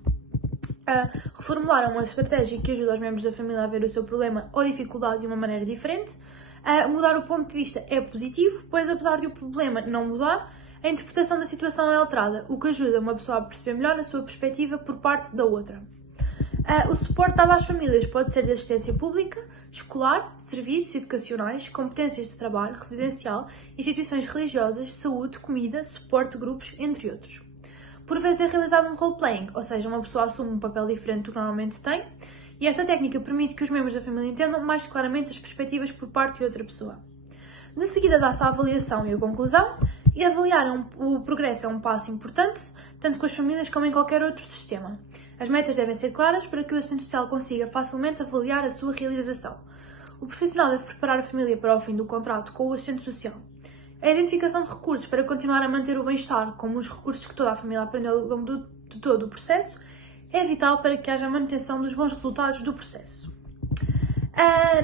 Reformular uma estratégia que ajuda os membros da família a ver o seu problema ou dificuldade de uma maneira diferente. Mudar o ponto de vista é positivo, pois apesar de o problema não mudar, a interpretação da situação é alterada, o que ajuda uma pessoa a perceber melhor a sua perspectiva por parte da outra. O suporte dado às famílias pode ser de assistência pública, escolar, serviços educacionais, competências de trabalho, residencial, instituições religiosas, saúde, comida, suporte de grupos, entre outros. Por vezes é realizado um role-playing, ou seja, uma pessoa assume um papel diferente do que normalmente tem, e esta técnica permite que os membros da família entendam mais claramente as perspectivas por parte de outra pessoa. De seguida dá-se a avaliação e a conclusão, e avaliar o progresso é um passo importante, tanto com as famílias como em qualquer outro sistema. As metas devem ser claras para que o assistente social consiga facilmente avaliar a sua realização. O profissional deve preparar a família para o fim do contrato com o assistente social. A identificação de recursos para continuar a manter o bem-estar, como os recursos que toda a família aprendeu ao longo de todo o processo, é vital para que haja manutenção dos bons resultados do processo.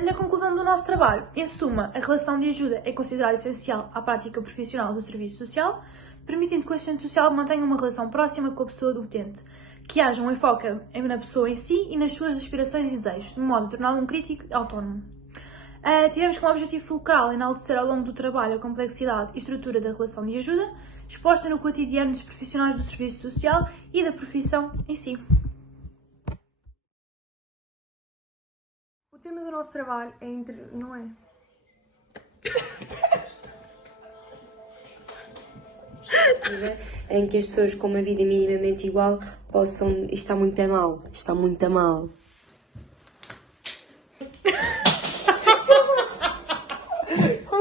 Na conclusão do nosso trabalho, em suma, a relação de ajuda é considerada essencial à prática profissional do serviço social, permitindo que o assistente social mantenha uma relação próxima com a pessoa do utente, que haja um enfoque na pessoa em si e nas suas aspirações e desejos, de modo a torná-lo um crítico autónomo. Tivemos como objetivo fulcral enaltecer ao longo do trabalho a complexidade e estrutura da relação de ajuda, exposta no cotidiano dos profissionais do serviço social e da profissão em si. O tema do nosso trabalho é não é? Em que as pessoas com uma vida minimamente igual possam... Isto está muito a mal. Está muito a mal.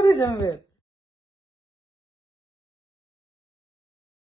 Deixa-me ver.